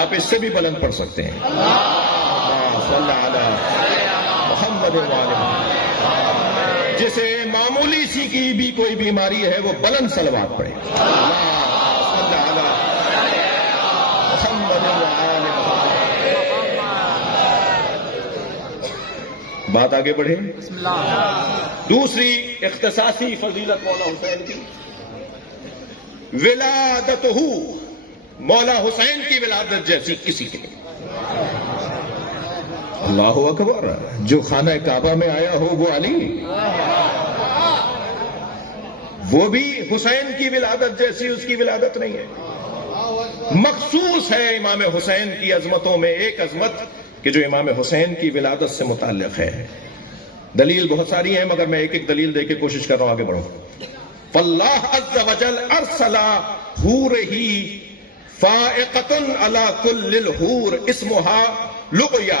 آپ اس سے بھی بلند پڑھ سکتے ہیں. جسے معمولی سی کی بھی کوئی بیماری ہے وہ بلند صلوات پڑھے. بات آگے بڑھے. دوسری اختصاصی فضیلت مولا حسین کی، ولادتہ، مولا حسین کی ولادت جیسی کسی کے لیے. اللہ اکبر. جو خانہ کعبہ میں آیا ہو وہ علی، وہ بھی حسین کی ولادت جیسی اس کی ولادت نہیں ہے. مخصوص ہے امام حسین کی عظمتوں میں ایک عظمت کہ جو امام حسین کی ولادت سے متعلق ہے. دلیل بہت ساری ہیں مگر میں ایک ایک دلیل دے کے کوشش کر رہا ہوں آگے بڑھوں. فاللہ عز وجل ارسل حورہ فائقۃ علی کل الحور اسمها لقیہ.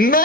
9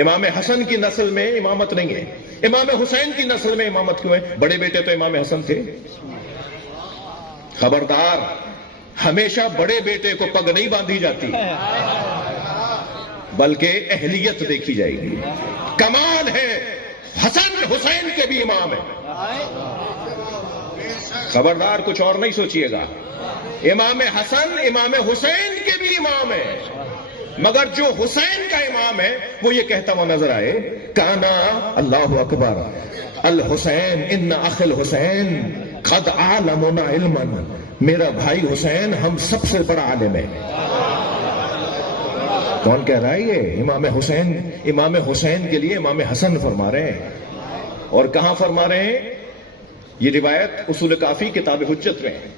امام حسن کی نسل میں امامت نہیں ہے، امام حسین کی نسل میں امامت کیوں ہے؟ بڑے بیٹے تو امام حسن تھے۔ خبردار، ہمیشہ بڑے بیٹے کو پگ نہیں باندھی جاتی، بلکہ اہلیت دیکھی جائے گی۔ کمال ہے حسن حسین کے بھی امام ہیں، خبردار کچھ اور نہیں سوچئے گا۔ امام حسن امام حسین کے بھی امام ہیں، مگر جو حسین کا امام ہے وہ یہ کہتا ہوا نظر آئے، کانا اللہ اکبر الحسین ان اخ الحسین قد عالمنا علما، میرا بھائی حسین ہم سب سے بڑا عالم ہے۔ کون کہہ رہا ہے یہ؟ امام حسین، امام حسین کے لیے امام حسن فرما رہے ہیں۔ اور کہاں فرما رہے ہیں؟ یہ روایت اصول کافی کتاب حجت میں ہے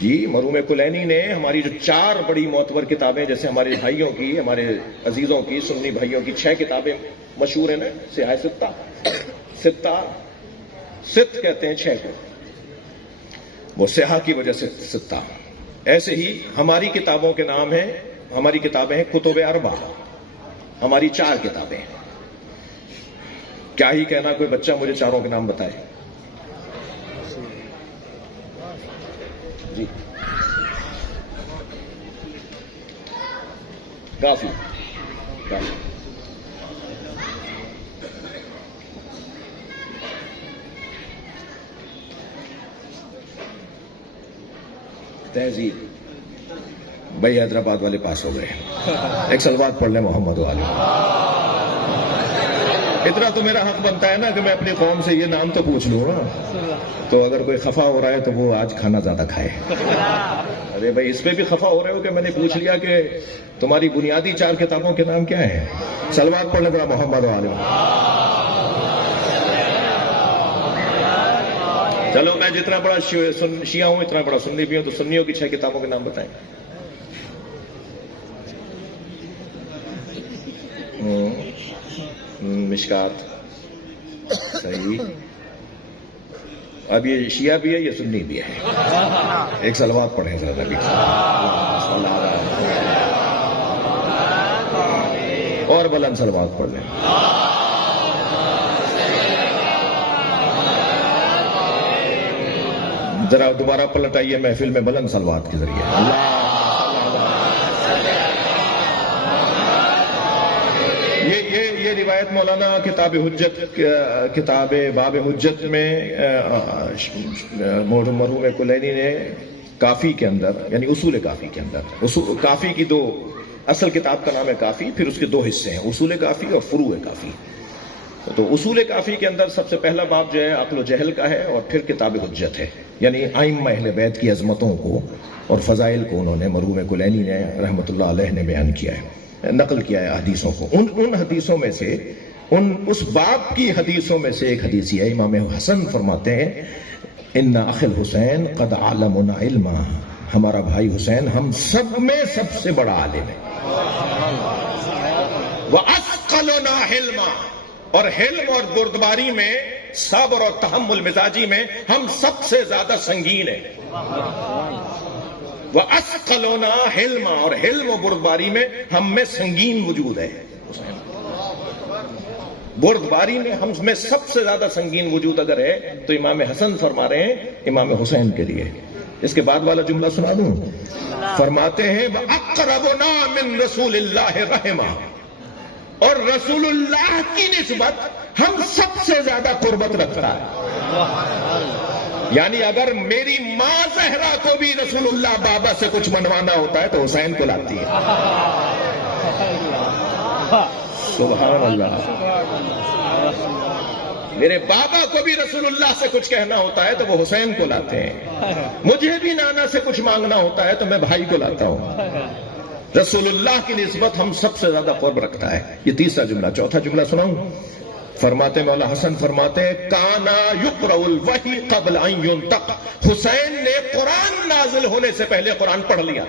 جی۔ مرحوم کلینی نے ہماری جو 4 بڑی معتبر کتابیں، جیسے ہمارے بھائیوں کی، ہمارے عزیزوں کی، سنی بھائیوں کی 6 کتابیں مشہور ہیں نا، سیاہ ستہ، ست کہتے ہیں 6 کو، وہ سیاہ کی وجہ سے ستہ۔ ایسے ہی ہماری کتابوں کے نام ہیں، ہماری کتابیں ہیں کتب اربع، ہماری 4 کتابیں ہیں۔ کیا ہی کہنا، کوئی بچہ مجھے 4 کے نام بتائے جی۔ کافی تہذیب، بھائی حیدرآباد والے پاس ہو گئے، ایک سلوات پڑھ لیں محمد والے۔ اتنا تو میرا حق بنتا ہے نا کہ میں اپنی قوم سے یہ نام تو پوچھ لوں نا، تو اگر کوئی خفا ہو رہا ہے تو وہ آج کھانا زیادہ کھائے۔ ارے بھائی اس پہ بھی خفا ہو رہے ہو کہ میں نے پوچھ لیا کہ تمہاری بنیادی 4 کتابوں کے نام کیا ہیں؟ سلوات پڑھ لیں ذرا محمد والے۔ چلو میں جتنا بڑا شیعہ ہوں اتنا بڑا سنی بھی ہوں، تو سنیوں کی 6 کتابوں کے نام بتائیں۔ مشکات، صحیح۔ اب یہ شیعہ بھی ہے، یہ سنی بھی ہے۔ ایک سلوات پڑھیں ذرا نبی، اور بلند سلوات پڑھ لیں۔ ذرا دوبارہ پلٹ آئیے محفل میں بلند سلوات کے ذریعے۔ یہ روایت مولانا کتاب حجت، کتاب باب حجت میں مرحوم کلینی نے کافی کے اندر، یعنی اصول کافی کے اندر، کافی کی 2 اصل کتاب کا نام ہے کافی، پھر اس کے 2 حصے ہیں، اصول کافی اور فروع کافی۔ تو اصول کافی کے اندر سب سے پہلا باب جو ہے عقل و جہل کا ہے، اور پھر کتاب حجت ہے، یعنی ائمہ اہل بیت کی عظمتوں کو اور فضائل کو انہوں نے مرحوم کلینی نے رحمۃ اللہ علیہ نے بیان کیا ہے، نقل کیا ہے حدیثوں کو۔ ان حدیثوں میں سے، اس باب کی حدیثوں میں سے ایک حدیث ہے، امام حسن فرماتے ہیں ان اخ الحسین قد علمنا علما، ہمارا بھائی حسین ہم سب میں سب سے بڑا عالم ہے۔ وَأَثْقَلُنَا حِلْمًا، اور حلم اور بردباری میں، صبر اور تحمل مزاجی میں ہم سب سے زیادہ سنگین ہیں۔ وَأَثْقَلُنَا حِلْمًا، اور حلم و بردباری میں ہم میں سنگین وجود ہے۔ بردباری میں ہم میں سب سے زیادہ سنگین وجود اگر ہے تو امام حسن فرما رہے ہیں امام حسین کے لیے۔ اس کے بعد والا جملہ سنا دوں، فرماتے ہیں وَأَقْرَبُنَا مِن رَسُولِ اللَّهِ رَحِمًا، اور رسول اللہ کی نسبت ہم سب سے زیادہ قربت رکھتا ہے۔ یعنی اگر میری ماں زہرا کو بھی رسول اللہ بابا سے کچھ منوانا ہوتا ہے تو حسین کو لاتی ہے۔ سبحان اللہ۔ میرے بابا کو بھی رسول اللہ سے کچھ کہنا ہوتا ہے تو وہ حسین کو لاتے ہیں، مجھے بھی نانا سے کچھ مانگنا ہوتا ہے تو میں بھائی کو لاتا ہوں۔ رسول اللہ کی نسبت ہم سب سے زیادہ قرب رکھتا ہے۔ یہ تیسرا جملہ۔ چوتھا جملہ سناؤں، فرماتے مولا حسن فرماتے ہیں کانا یقرأ الوحی قبل ان ینطق، حسین نے قرآن نازل ہونے سے پہلے قرآن پڑھ لیا۔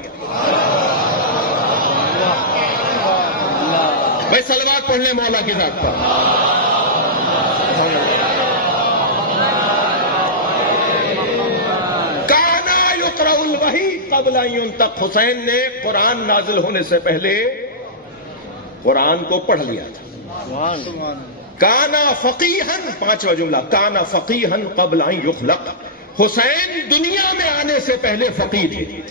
بھائی صلوات پڑھ لیں مولا کی ذات پر۔ کانا یقرأ الوحی قبل ان ینطق، حسین نے قرآن نازل ہونے سے پہلے قرآن کو پڑھ لیا تھا. کانا فقیہن، 5واں جملہ، کانا فقیہن قبل ان یخلق. حسین دنیا میں آنے سے پہلے فقیہ تھے.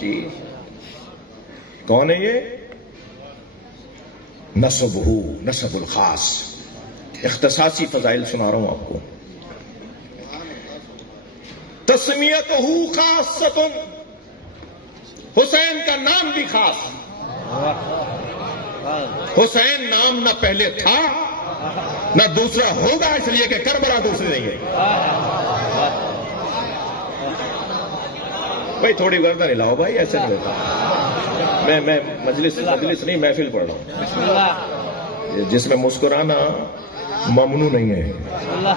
جی کون ہے یہ؟ نسب الخاص. اختصاصی فضائل سنا رہا ہوں آپ کو. تسمیتہ خاصۃ، حسین کا نام بھی خاص. حسین نام نہ پہلے تھا نہ دوسرا ہوگا، اس لیے کہ کربلا دوسری نہیں ہے. بھائی تھوڑی گردن ہلاؤ بھائی، ایسے نہیں ہوتا. میں مجلس نہیں محفل پڑھ رہا ہوں جس میں مسکرانا ممنوع نہیں ہے.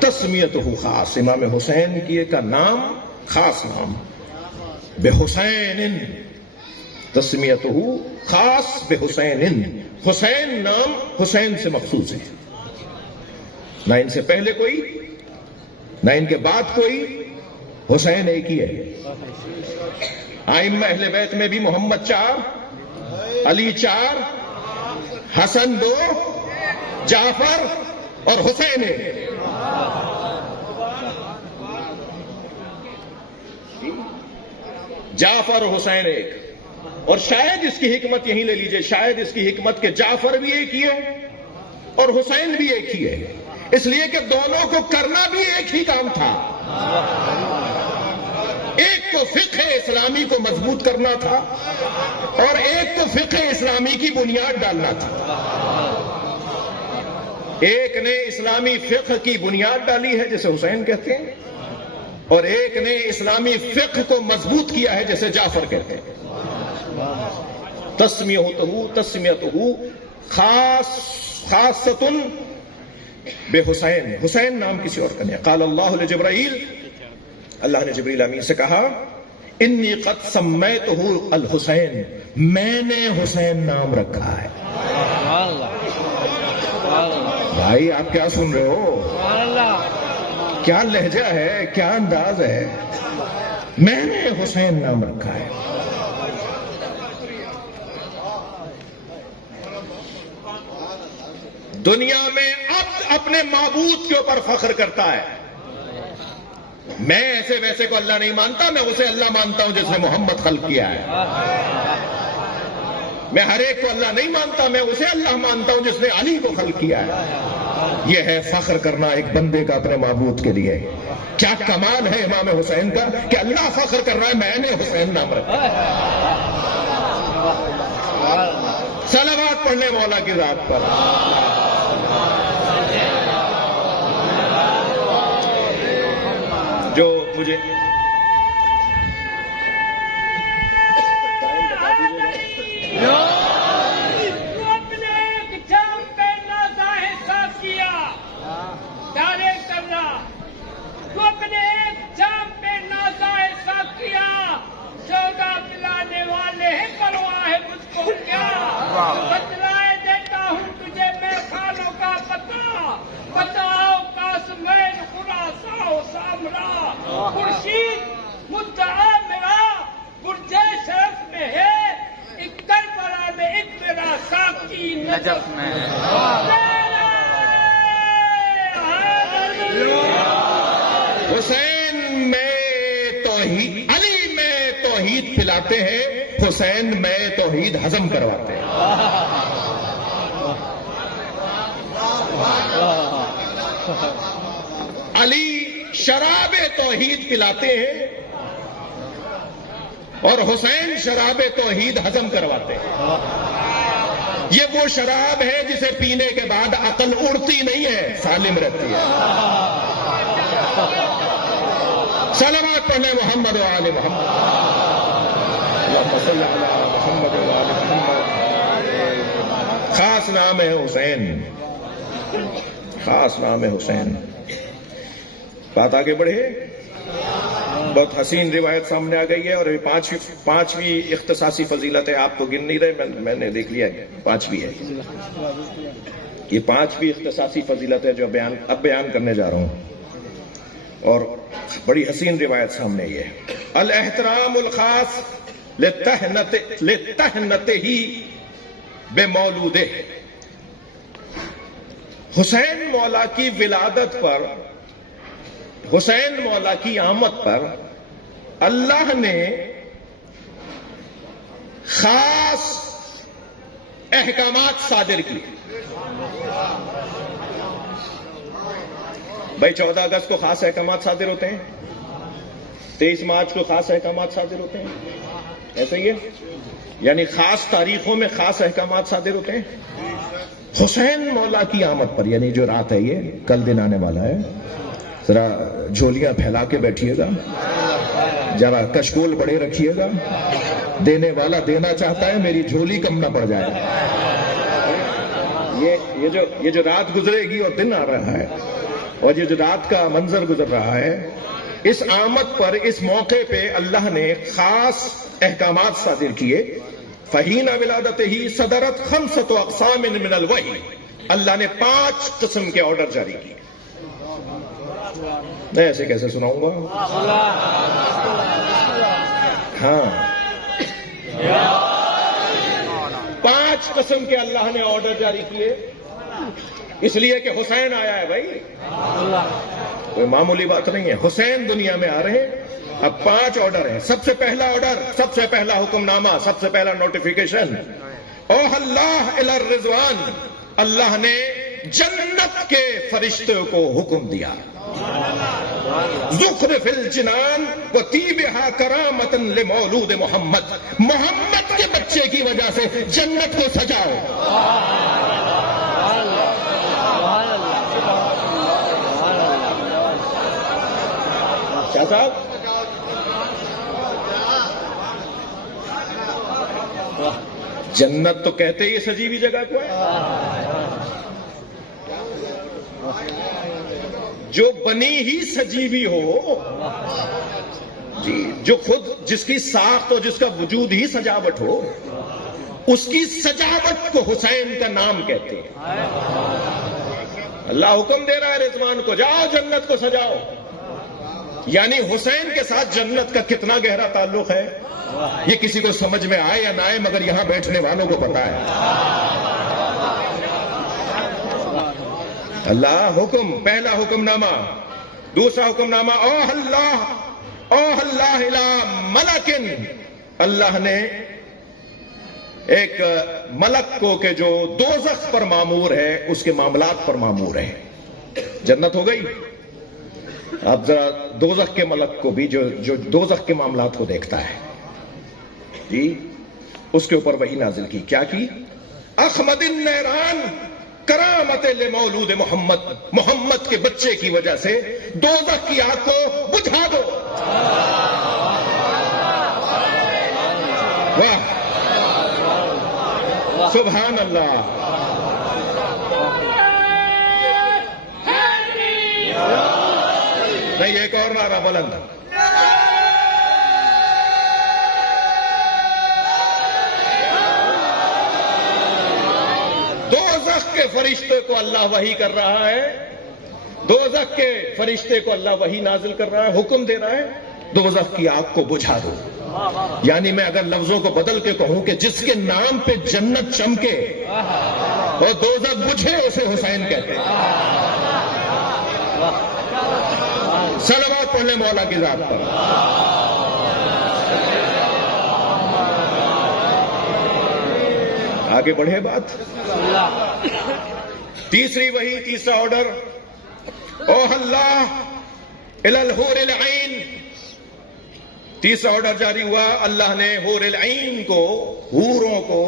تسمیتہ خاص، امام حسین کی کا نام خاص نام. بے حسین، تسمیتہ خاص بے حسین. حسین نام حسین سے مخصوص ہے، نہ ان سے پہلے کوئی نہ ان کے بعد کوئی. حسین ایک ہی ہے. ائمہ اہل بیت میں بھی محمد 4، علی 4، حسن 2، جعفر اور حسین 1. جعفر اور حسین 1. اور شاید اس کی حکمت یہیں لے لیجئے، شاید اس کی حکمت کہ جعفر بھی ایک ہی ہے اور حسین بھی ایک ہی ہے، اس لیے کہ دونوں کو کرنا بھی ایک ہی کام تھا. ایک کو فقہ اسلامی کو مضبوط کرنا تھا اور ایک کو فقہ اسلامی کی بنیاد ڈالنا تھا. ایک نے اسلامی فقہ کی بنیاد ڈالی ہے جسے حسین کہتے ہیں، اور ایک نے اسلامی فقہ کو مضبوط کیا ہے جسے جعفر کہتے ہیں. تسمیتہ خاصۃ بے حسین. حسین نام کسی اور کا نہیں. قال اللہ لجبرائیل، اللہ نے جبریل امین سے کہا، انی قد سمیتہ الحسین، میں نے حسین نام رکھا ہے. بھائی آپ کیا سن رہے ہو؟ کیا لہجہ ہے، کیا انداز ہے. میں نے حسین نام رکھا ہے. دنیا میں عبد اپنے معبود کے اوپر فخر کرتا ہے. میں ایسے ویسے کو اللہ نہیں مانتا، میں اسے اللہ مانتا ہوں جس نے محمد خلق کیا ہے. میں ہر ایک کو اللہ نہیں مانتا، میں اسے اللہ مانتا ہوں جس نے علی کو خلق کیا ہے. یہ ہے فخر کرنا ایک بندے کا اپنے معبود کے لیے. کیا کمال ہے امام حسین کا کہ اللہ فخر کر رہا ہے میں نے حسین نام رکھا. صلوات پڑھنے مولا کی ذات پر. جو مجھے پلانے والے ہیں پرواہ ہے مجھ کو کیا. بتلائے دیتا ہوں تجھے میں خانوں کا پتہ. بتاؤ کاسمین خراساں سامرا، خورشید مدعا میرا برج شرف میں ہے، ایک کربلا میں ایک میرا ساقی نجف میں. حسین میں توحید، علی میں توحید پلاتے ہیں، حسین میں توحید ہضم کرواتے ہیں. علی شراب توحید پلاتے ہیں اور حسین شراب توحید ہضم کرواتے ہیں. یہ وہ شراب ہے جسے پینے کے بعد عقل اڑتی نہیں ہے، سالم رہتی ہے. صلوات پڑھنے محمد و آل محمد. اللہم صلی علی محمد و آل محمد. خاص نام ہے حسین، خاص نام ہے حسین. بات آگے بڑھے. بہت حسین روایت سامنے آ گئی ہے اور پانچویں اختصاصی فضیلت ہے. آپ تو گن نہیں رہے، میں نے دیکھ لیا ہے، پانچویں ہے. یہ پانچویں اختصاصی فضیلت ہے جو اب بیان کرنے جا رہا ہوں، اور بڑی حسین روایت سامنے یہ ہے. الاحترام الخاص لتہنتہ بمولودہ. حسین مولا کی ولادت پر، حسین مولا کی آمد پر اللہ نے خاص احکامات صادر کیے. بھائی 14 اگست کو خاص احکامات صادر ہوتے ہیں، 23 مارچ کو خاص احکامات صادر ہوتے ہیں، ایسا ہی ہے؟ یعنی خاص تاریخوں میں خاص احکامات صادر ہوتے ہیں. حسین مولا کی آمد پر، یعنی جو رات ہے، یہ کل دن آنے والا ہے، ذرا جھولیاں پھیلا کے بیٹھیے گا، ذرا کشکول بڑے رکھیے گا. دینے والا دینا چاہتا ہے، میری جھولی کم نہ پڑ جائے. یہ جو رات گزرے گی اور دن آ رہا ہے، اور یہ جو رات کا منظر گزر رہا ہے، اس آمد پر، اس موقع پہ اللہ نے خاص احکامات صادر کیے. فحین ولادتہ صدرت 5 اقسام من الوحی. اللہ نے 5 قسم کے آرڈر جاری کیے. میں ایسے کیسے سناؤں گا؟ ہاں، 5 قسم کے اللہ نے آرڈر جاری کیے، اس لیے کہ حسین آیا ہے. بھائی کوئی معمولی بات نہیں ہے. حسین دنیا میں آ رہے ہیں. اب 5 آرڈر ہیں. سب سے پہلا آرڈر، سب سے پہلا حکم نامہ، سب سے پہلا نوٹیفیکیشن، اوہ اللہ الی الرضوان. اللہ نے جنت کے فرشتوں کو حکم دیا، زخرف الجنان وطیبہا کرامتا لمولود محمد. محمد کے بچے کی وجہ سے جنت کو سجاؤ. کیا صاحب؟ جنت تو کہتے ہی سجی ہوئی جگہ کو ہے. جو بنی ہی سجی ہوئی ہو، جی، جو خود جس کی ساخت اور جس کا وجود ہی سجاوٹ ہو، اس کی سجاوٹ کو حسین کا نام کہتے ہیں. اللہ حکم دے رہا ہے رضوان کو، جاؤ جنت کو سجاؤ. یعنی حسین کے ساتھ جنت کا کتنا گہرا تعلق ہے، یہ کسی کو سمجھ میں آئے یا نہ آئے، مگر یہاں بیٹھنے والوں کو پتا ہے. اللہ حکم، پہلا حکم نامہ. دوسرا حکم نامہ، اوہ اللہ الی ملکن. اللہ نے ایک ملک کو کہ جو دوزخ پر مامور ہے، اس کے معاملات پر مامور ہے. جنت ہو گئی. آپ ذرا دوزخ کے ملک کو بھی، جو دوزخ کے معاملات کو دیکھتا ہے، جی، اس کے اوپر وحی نازل کی. کیا کی؟ اخمد النیران کرامت لمولود محمد. محمد کے بچے کی وجہ سے دوزخ کی آگ کو بجھا دو. واہ، سبحان اللہ. نہیں، ایک اور نعرہ بلند. دوزخ کے فرشتے کو اللہ وحی کر رہا ہے، دوزخ کے فرشتے کو اللہ وحی نازل کر رہا ہے، حکم دے رہا ہے دوزخ کی آگ کو بجھا دو. یعنی میں اگر لفظوں کو بدل کے کہوں کہ جس کے نام پہ جنت چمکے اور دوزخ بجھے، اسے حسین کہتے ہیں. صلوات پڑھ لیں مولا کی ذات پر. آگے بڑھے بات. تیسری وحی، تیسرا آرڈر، اوہ اللہ الی الحور العین. تیسرا آرڈر جاری ہوا. اللہ نے حور العین کو، حوروں کو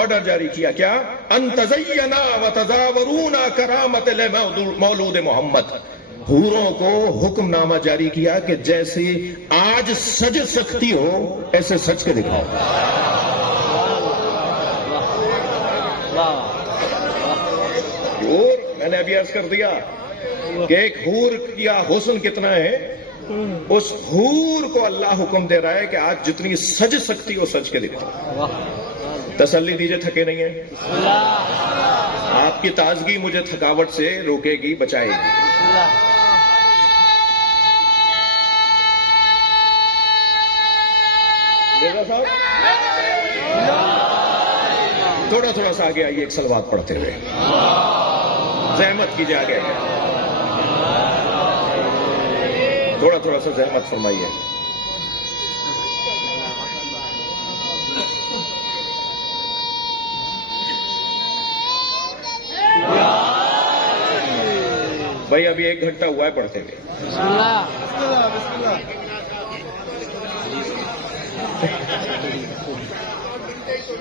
آرڈر جاری کیا. کیا؟ ان تزینا وتزاورونا کرامت لمولود محمد. حوروں کو حکم نامہ جاری کیا کہ جیسے آج سج سکتی ہو، ایسے سج کے دکھاؤ. اور میں نے ابھی عرض کر دیا کہ ایک حور کا حسن کتنا ہے. اس حور کو اللہ حکم دے رہا ہے کہ آج جتنی سج سکتی ہو سج کے دکھاؤ. تسلی دیجئے، تھکے نہیں ہیں. آپ کی تازگی مجھے تھکاوٹ سے روکے گی، بچائے گی. رضا صاحب تھوڑا تھوڑا سا آگے آئیے ایک صلوات پڑھتے ہوئے، زحمت کیجیے، آگے آئیے، تھوڑا تھوڑا سا زحمت فرمائیے۔ بھائی ابھی 1 گھنٹہ ہوا ہے پڑھتے ہوئے۔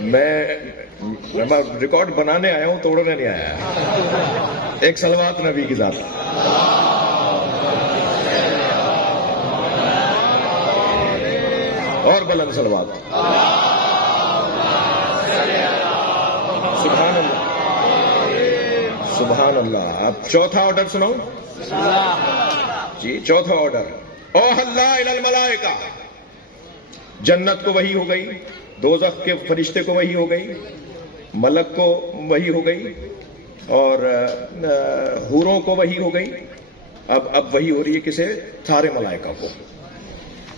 میں ریکارڈ بنانے آیا ہوں، توڑنے نہیں آیا۔ ایک صلوات نبی کی ذات، اور بلند صلوات۔ سبحان اللہ، سبحان اللہ۔ اب چوتھا آرڈر سناؤں جی، چوتھا آرڈر، او اللہ الی الملائکہ، جنت کو وحی ہو گئی، دوزخ کے فرشتے کو وحی ہو گئی، ملک کو وحی ہو گئی، اور حوروں کو وحی ہو گئی۔ اب وحی ہو رہی ہے کسے؟ سارے ملائکہ کو۔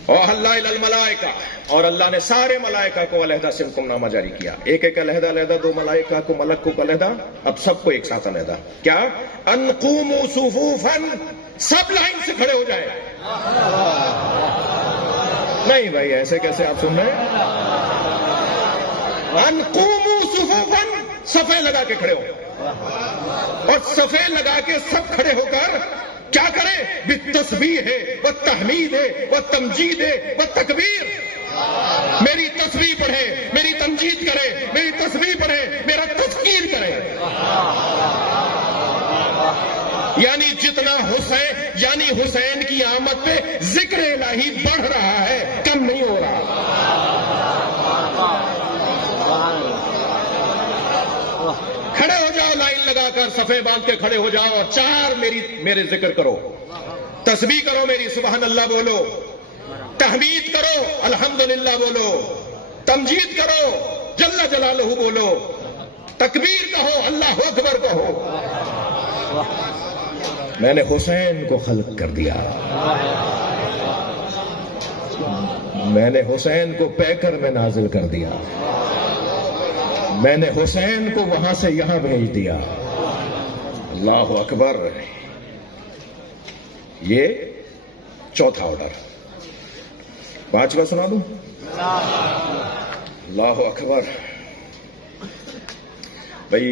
او اللہ الی الملائکہ، اور اللہ نے سارے ملائکہ کو علیحدہ سے حکم نامہ جاری کیا، ایک ایک علیحدہ علیحدہ، 2 ملائکہ کو، ملک کو علیحدہ، اب سب کو ایک ساتھ علیحدہ۔ کیا؟ ان قوموا صفوفا، سب لائن سے کھڑے ہو جائیں۔ نہیں بھائی ایسے کیسے آپ سن رہے ہیں؟ ان قوموا صفوفا، صفیں لگا کے کھڑے ہو، اور صفیں لگا کے سب کھڑے ہو کر کیا کرے؟ بالتسبیح ہے، والتحمید ہے، والتمجید ہے، والتکبیر۔ میری تسبیح پڑھے، میری تمجید کرے، میری تسبیح پڑھے، میرا تذکیر کرے۔ یعنی جتنا حسین کی آمد پہ ذکر الہی بڑھ رہا ہے، کم نہیں ہو رہا۔ کھڑے ہو جاؤ، لائن لگا کر صفیں باندھ کے کھڑے ہو جاؤ، اور 4 میرے ذکر کرو، تسبیح کرو میری، سبحان اللہ بولو، تحمید کرو، الحمدللہ بولو، تمجید کرو، جل جلالہ بولو، تکبیر کہو، اللہ اکبر کہو۔ میں نے حسین کو خلق کر دیا، میں نے حسین کو پیکر میں نازل کر دیا، میں نے حسین کو وہاں سے یہاں بھیج دیا۔ اللہ اکبر۔ یہ چوتھا آرڈر۔ 5واں سنا دوں؟ اللہ اکبر۔ بھائی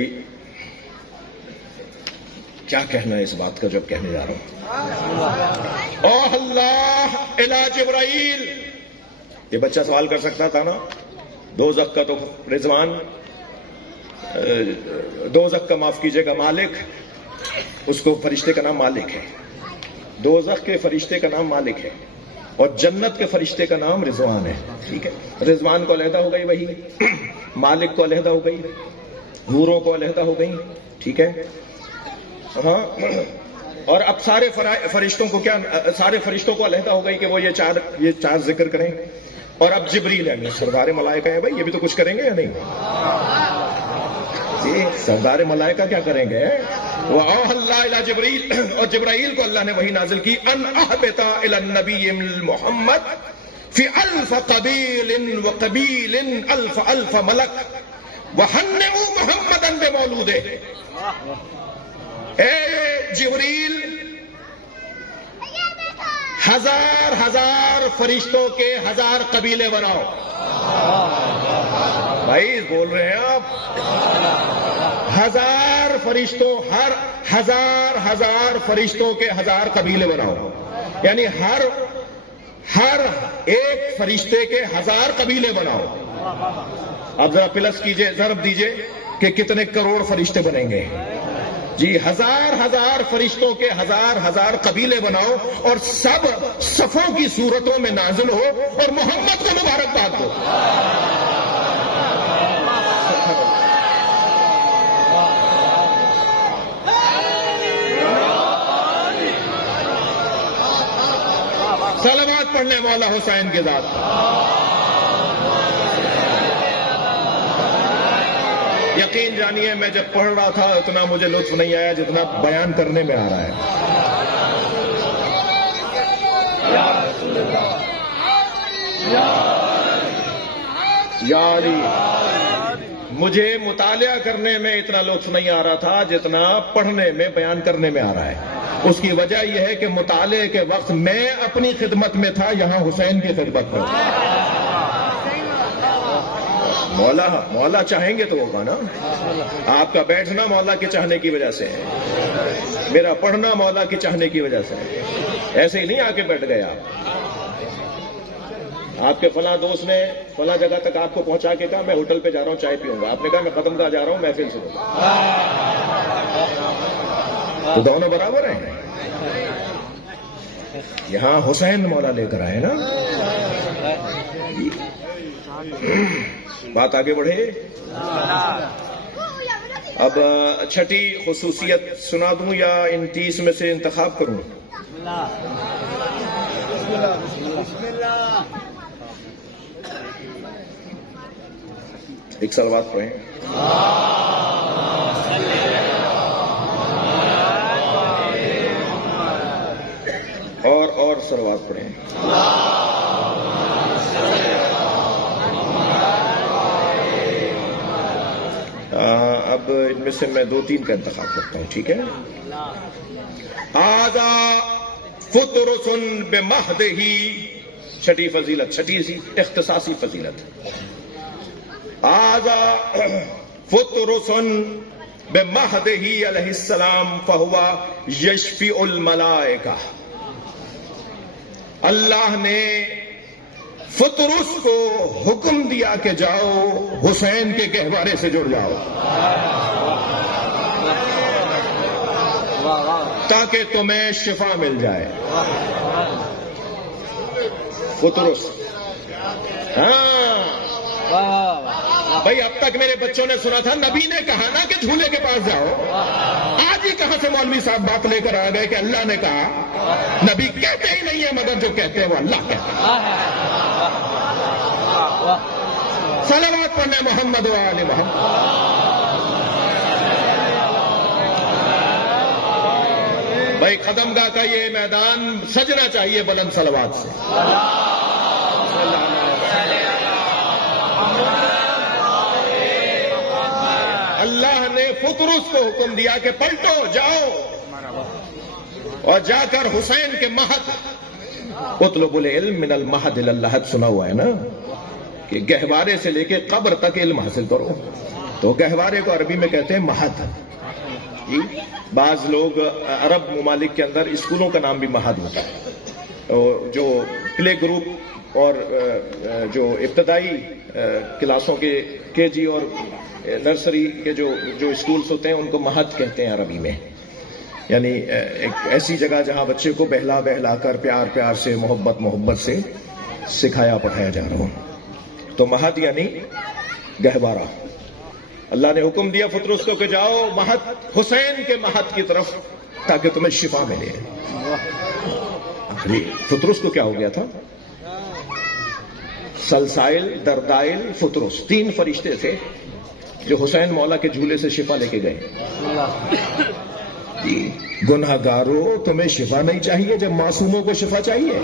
کیا کہنا ہے اس بات کا جو اب کہنے جا رہا ہوں؟ او اللہ الی جبرائیل۔ یہ بچہ سوال کر سکتا تھا نا، دوزخ کا تو رضوان، دوزخ کا معاف کیجئے گا مالک، اس کو فرشتے کا نام مالک ہے، دوزخ کے فرشتے کا نام مالک ہے، اور جنت کے فرشتے کا نام رضوان ہے۔ ٹھیک ہے، رضوان کو علیحدہ ہو گئی وہی، مالک کو علیحدہ ہو گئی، حوروں کو علیحدہ ہو گئی۔ ٹھیک ہے، ہاں، اور اب سارے فرشتوں کو کیا، سارے فرشتوں کو علیحدہ ہو گئی کہ وہ یہ چار ذکر کریں، اور اب جبریل ہے، سردار ملائکہ ہیں بھائی، یہ بھی تو کچھ کریں گے یا نہیں؟ جی سردار ملائکہ کیا کریں گے؟ وَأَوْحَى اللَّهُ إِلَى جِبْرِيلَ، اور جبرائیل کو اللہ نے وہی نازل کی، أَنْ أَهْبِطَ إِلَى النَّبِيِّ مُحَمَّدٍ فِي أَلْفَ قَبِيلٍ وَقَبِيلٍ أَلْفَ مَلَكٍ وَهَنِّئُوا مُحَمَّدًا بِمَوْلُودِهِ۔ اے جبریل، ہزار فرشتوں کے 1000 قبیلے بناؤ۔ بھائی بول رہے ہیں آپ، 1000 فرشتوں، ہر ہزار فرشتوں کے 1000 قبیلے بناؤ، یعنی ہر ایک فرشتے کے 1000 قبیلے بناؤ۔ اب ذرا پلس کیجئے، ضرب دیجئے کہ کتنے کروڑ فرشتے بنیں گے۔ جی 1000 فرشتوں کے 1000 قبیلے بناؤ، اور سب صفوں کی صورتوں میں نازل ہو، اور محمد کو مبارکباد دو۔ صلوات پڑھنے مولا حسین کے ذات۔ یقین جانیے میں جب پڑھ رہا تھا اتنا مجھے لطف نہیں آیا جتنا بیان کرنے میں آ رہا ہے۔ یا علی. مجھے مطالعہ کرنے میں اتنا لطف نہیں آ رہا تھا جتنا پڑھنے میں بیان کرنے میں آ رہا ہے. اس کی وجہ یہ ہے کہ مطالعے کے وقت میں اپنی خدمت میں تھا, یہاں حسین کی خدمت میں تھا. مولا چاہیں گے تو ہوگا نا. آپ کا بیٹھنا مولا کے چاہنے کی وجہ سے ہے, میرا پڑھنا مولا کے چاہنے کی وجہ سے ہے. ایسے ہی نہیں آ کے بیٹھ گئے آپ کے فلاں دوست نے فلاں جگہ تک آپ کو پہنچا کے کہا میں ہوٹل پہ جا رہا ہوں چائے پیوں گا, آپ نے کہا میں قدم گاہ جا رہا ہوں محفل سنوں گا. تو دونوں برابر ہیں. یہاں حسین مولا لے کر آئے نا. بات آگے بڑھے. اب چھٹی خصوصیت سنا دوں یا ان 30 میں سے انتخاب کروں؟ ایک صلوات پڑھیں. اور صلوات پڑھیں. اب ان میں سے میں 2-3 کا انتخاب کرتا ہوں, ٹھیک ہے؟ آذا فطرس بمہدہ, چھٹی فضیلت, چھٹی سی اختصاصی فضیلت. آذا فطرس بمہدہ علیہ السلام فہو یشفع الملائکہ. اللہ نے فطرس کو حکم دیا کہ جاؤ حسین کے گہوارے سے جڑ جاؤ تاکہ تمہیں شفا مل جائے. فطرس, ہاں بھائی اب تک میرے بچوں نے سنا تھا نبی نے کہا نا کہ جھولے کے پاس جاؤ. آج ہی کہاں سے مولوی صاحب بات لے کر آ گئے کہ اللہ نے کہا. نبی کہتے ہی نہیں ہے, مگر جو کہتے ہیں وہ اللہ کہتے ہیں. صلوات پڑھنے محمد و آل محمد. بھائی قدم گاہ کا یہ میدان سجنا چاہیے بلند صلوات سے. اللہ نے فطرس کو حکم دیا کہ پلٹو جاؤ اور جا کر حسین کے مہد, اطلب العلم من المہد الی اللحد سنا ہوا ہے نا, کہ گہوارے سے لے کے قبر تک علم حاصل کرو. تو گہوارے کو عربی میں کہتے ہیں مہد. بعض لوگ عرب ممالک کے اندر اسکولوں کا نام بھی مہد ہوتا ہے. جو پلے گروپ اور جو ابتدائی کلاسوں کے KG اور نرسری کے جو اسکولز ہوتے ہیں ان کو مہد کہتے ہیں عربی میں. یعنی ایک ایسی جگہ جہاں بچے کو بہلا بہلا کر پیار سے محبت سے سکھایا پڑھایا جا رہا ہو. تو مہد یعنی گہوارہ. اللہ نے حکم دیا فطرس کو کہ جاؤ مہد, حسین کے مہد کی طرف, تاکہ تمہیں شفا ملے. فطرس کو کیا ہو گیا تھا؟ سلسائل, دردائل, فطرس, 3 فرشتے تھے جو حسین مولا کے جھولے سے شفا لے کے گئے. گناہگاروں تمہیں شفا نہیں چاہیے جب معصوموں کو شفا چاہیے.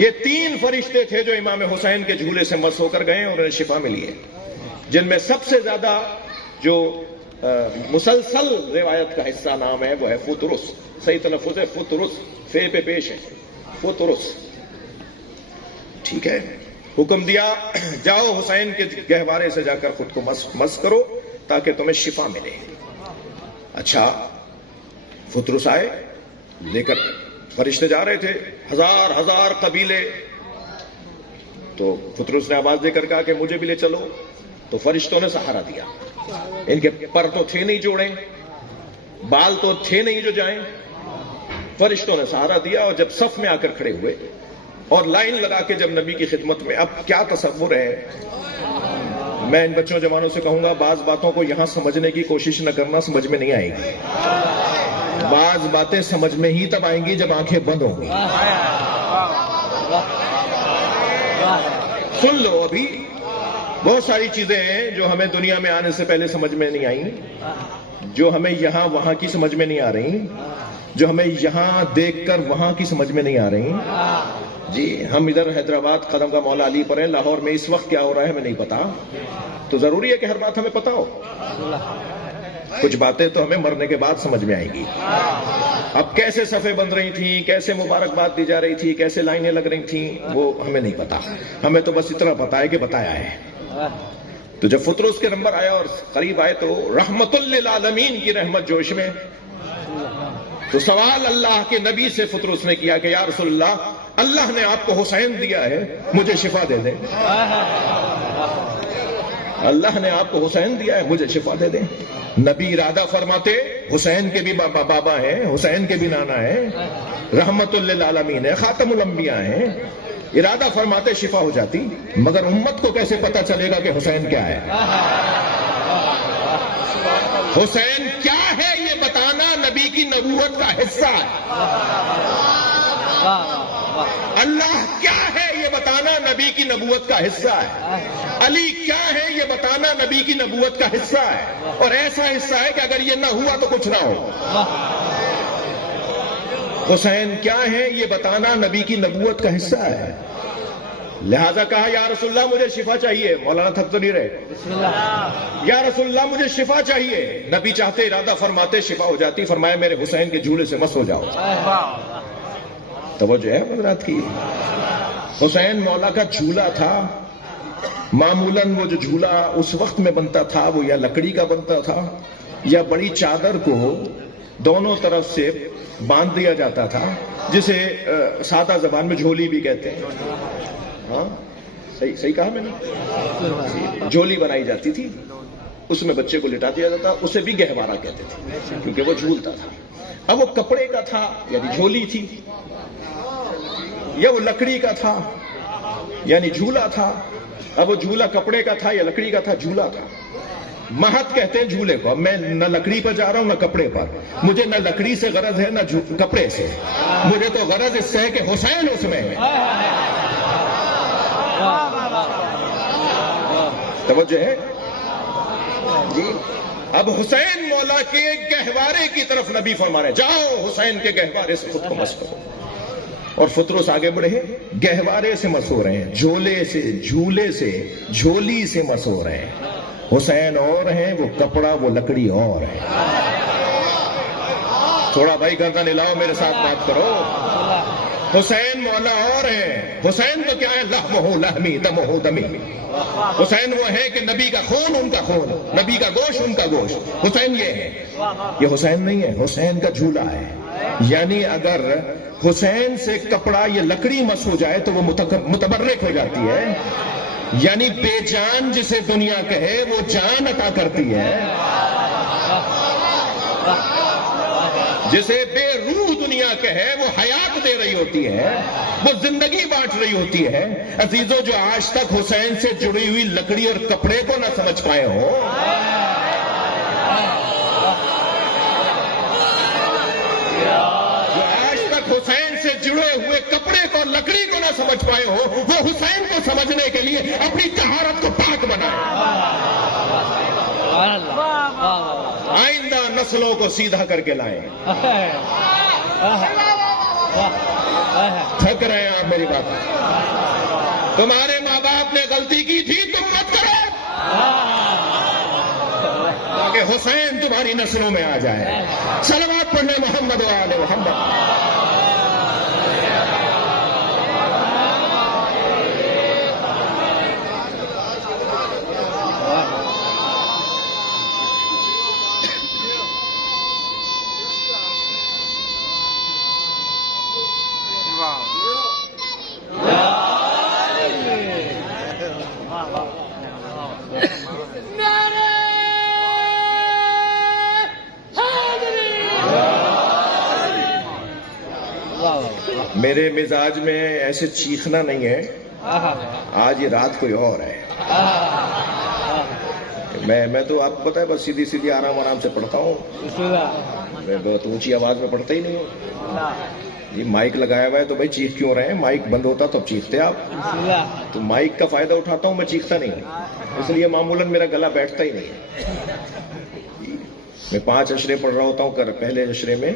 یہ 3 فرشتے تھے جو امام حسین کے جھولے سے مس ہو کر گئے اور انہیں شفا ملی ہے, جن میں سب سے زیادہ جو مسلسل روایت کا حصہ نام ہے وہ ہے فطرس. صحیح تلفظ ہے فطرس, فے پہ پیش ہے فطرس, ٹھیک ہے. حکم دیا جاؤ حسین کے گہوارے سے جا کر خود کو مس کرو تاکہ تمہیں شفا ملے. اچھا, فطرس آئے لے کر, فرشتے جا رہے تھے, ہزار قبیلے. تو فطرس نے آواز دے کر کہا کہ مجھے بھی لے چلو. تو فرشتوں نے سہارا دیا. ان کے پر تو تھے نہیں جوڑے, بال تو تھے نہیں جو جائیں. فرشتوں نے سہارا دیا اور جب صف میں آ کر کھڑے ہوئے اور لائن لگا کے جب نبی کی خدمت میں, اب کیا تصور ہے. میں ان بچوں جوانوں سے کہوں گا بعض باتوں کو یہاں سمجھنے کی کوشش نہ کرنا, سمجھ میں نہیں آئے گی. بعض باتیں سمجھ میں ہی تب آئیں گی جب آنکھیں بند ہوں گی. سن لو, ابھی بہت ساری چیزیں ہیں جو ہمیں دنیا میں آنے سے پہلے سمجھ میں نہیں آئیں, جو ہمیں یہاں وہاں کی سمجھ میں نہیں آ رہی. جو ہمیں یہاں دیکھ کر وہاں کی سمجھ میں نہیں آ رہی. جی ہم ادھر حیدرآباد قدم کا مولا علی پر ہیں, لاہور میں اس وقت کیا ہو رہا ہے ہمیں نہیں پتا, تو ضروری ہے کہ ہر بات ہمیں پتا ہو. کچھ باتیں تو ہمیں مرنے کے بعد سمجھ میں آئیں گی. اب کیسے صفیں بن رہی تھیں, کیسے مبارکباد دی جا رہی تھی, کیسے لائنیں لگ رہی تھیں, وہ ہمیں نہیں پتا. ہمیں تو بس اتنا پتا ہے کہ بتایا ہے. تو جب فطرس کے نمبر آیا اور قریب آئے تو رحمت للعالمین کی رحمت جوش میں, تو سوال اللہ کے نبی سے فطرس نے کیا کہ یا رسول اللہ, اللہ نے آپ کو حسین دیا ہے, مجھے شفا دے دیں. اللہ نے آپ کو حسین دیا ہے, مجھے شفا دے دیں. نبی ارادہ فرماتے, حسین کے بھی بابا ہیں, حسین کے بھی نانا ہیں, رحمت للعالمین ہے, خاتم الانبیاء ہیں, ارادہ فرماتے شفا ہو جاتی. مگر امت کو کیسے پتا چلے گا کہ حسین کیا ہے؟ حسین کیا ہے یہ بتانا نبی کی نبوت کا حصہ ہے. اللہ کیا ہے یہ بتانا نبی کی نبوت کا حصہ ہے. علی کیا ہے یہ بتانا نبی کی نبوت کا حصہ ہے. اور ایسا حصہ ہے کہ اگر یہ نہ ہوا تو کچھ نہ ہو. حسین کیا ہے یہ بتانا نبی کی نبوت کا حصہ ہے. لہذا کہا یا رسول اللہ مجھے شفا چاہیے. مولانا تھک تو نہیں رہے. یا رسول اللہ مجھے شفا چاہیے. نبی چاہتے ارادہ فرماتے شفا ہو جاتی. فرمایا میرے حسین کے جھولے سے مس ہو جاؤ. توجہ ہے حضرات کی. حسین مولا کا جھولا تھا. معمولاً وہ جو جھولا اس وقت میں بنتا تھا وہ یا لکڑی کا بنتا تھا یا بڑی چادر کو دونوں طرف سے باندھ دیا جاتا تھا, جسے سادہ زبان میں جھولی بھی کہتے ہیں. ہاں صحیح کہا میں نے. جھولی بنائی جاتی تھی, اس میں بچے کو لٹا دیا جاتا, اسے بھی گہوارہ کہتے تھے کیونکہ وہ جھولتا تھا. اب وہ کپڑے کا تھا یعنی جھولی تھی, یا وہ لکڑی کا تھا یعنی جھولا تھا. اب وہ جھولا کپڑے کا تھا یا لکڑی کا تھا, جھولا تھا. مہت کہتے ہیں جھولے کو. میں نہ لکڑی پر جا رہا ہوں نہ کپڑے پر. مجھے نہ لکڑی سے غرض ہے نہ کپڑے سے. مجھے تو غرض اس سے ہے کہ حسین اس میں ہے. توجہ ہے جی. اب حسین مولا کے گہوارے کی طرف نبی فرما رہے, جاؤ حسین کے گہوارے سے خود کو مس کرو. اور فطرس آگے بڑھے, گہوارے سے مس ہو رہے ہیں, جھولے سے, جھولے سے, جھولی سے مس ہو رہے ہیں. حسین اور ہیں, وہ کپڑا وہ لکڑی اور ہے. تھوڑا بھائی گردن ہلاؤ, میرے ساتھ بات کرو. حسین مولا اور ہیں. حسین تو کیا ہے, لحمہ لحمی دمہ دمی. حسین وہ ہے کہ نبی کا خون ان کا خون, نبی کا گوشت ان کا گوشت. حسین یہ ہے. یہ حسین نہیں ہے, حسین کا جھولا ہے. یعنی اگر حسین سے کپڑا یہ لکڑی مس ہو جائے تو وہ متبرک ہو جاتی ہے. یعنی بے جان جسے دنیا کہے وہ جان عطا کرتی ہے. جسے بے روح دنیا کہے وہ حیات دے رہی ہوتی ہے, وہ زندگی بانٹ رہی ہوتی ہے. عزیزو, جو آج تک حسین سے جڑی ہوئی لکڑی اور کپڑے کو نہ سمجھ پائے ہو, جو آج تک حسین سے جڑے ہوئے کپڑے کو لکڑی کو نہ سمجھ پائے ہو, وہ حسین کو سمجھنے کے لیے اپنی طہارت کو پاک بنائے. آئندہ نسلوں کو سیدھا کر کے لائیں. تھک رہے ہیں آپ میری بات. تمہارے ماں باپ نے غلطی کی تھی, تم مت کرو, تاکہ حسین تمہاری نسلوں میں آ جائے. صلوات پڑھنے محمد و آل محمد. میرے مزاج میں ایسے چیخنا نہیں ہے. آج یہ رات کوئی اور ہے. میں تو آپ کو پتا ہے بس سیدھی سیدھی آرام سے پڑھتا ہوں. میں بہت اونچی آواز میں پڑھتا ہی نہیں ہوں. یہ مائک لگایا ہوا ہے تو بھائی چیخ کیوں رہے ہیں؟ مائک بند ہوتا تو اب چیختے آپ. تو مائک کا فائدہ اٹھاتا ہوں, میں چیختا نہیں ہوں. اس لیے معمولاً میرا گلا بیٹھتا ہی نہیں ہے. میں 5 اشرے پڑھ رہا ہوتا ہوں. پہلے اشرے میں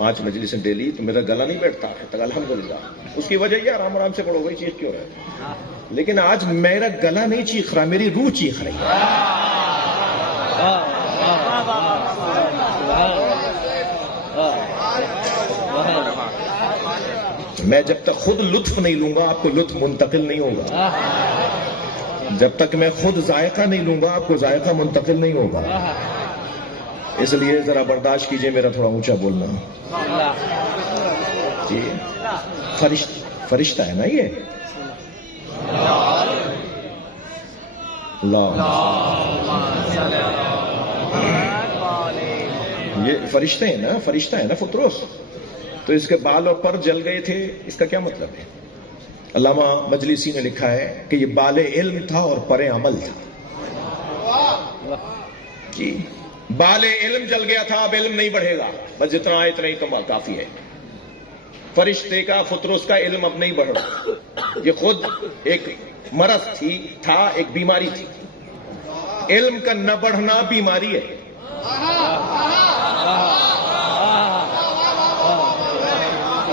5 مجلسیں ڈیلی تو میرا گلا نہیں بیٹھتا ہے تک الحمدللہ. اس کی وجہ یہ آرام آرام سے پڑھو بھائی چیخ کیوں رہے. لیکن آج میرا گلا نہیں چیخ رہا, میری روح چیخ رہی ہے. میں جب تک خود لطف نہیں لوں گا آپ کو لطف منتقل نہیں ہوگا. جب تک میں خود ذائقہ نہیں لوں گا آپ کو ذائقہ منتقل نہیں ہوگا. اس لیے ذرا برداشت کیجئے میرا تھوڑا اونچا بولنا. جی فرشتہ ہے نا یہ. یہ فرشتے ہیں نا, فرشتہ ہے نا فطرس. تو اس کے بال اور پر جل گئے تھے, اس کا کیا مطلب ہے؟ علامہ مجلسی نے لکھا ہے کہ یہ بال علم تھا اور پر عمل تھا. جی بال علم جل گیا تھا, اب علم نہیں بڑھے گا, بس جتنا آئے اتنا ہی کمال کافی ہے. فرشتے کا فطرس کا علم اب نہیں بڑھ رہا. یہ خود ایک مرض تھا, ایک بیماری تھی. علم کا نہ بڑھنا بیماری ہے.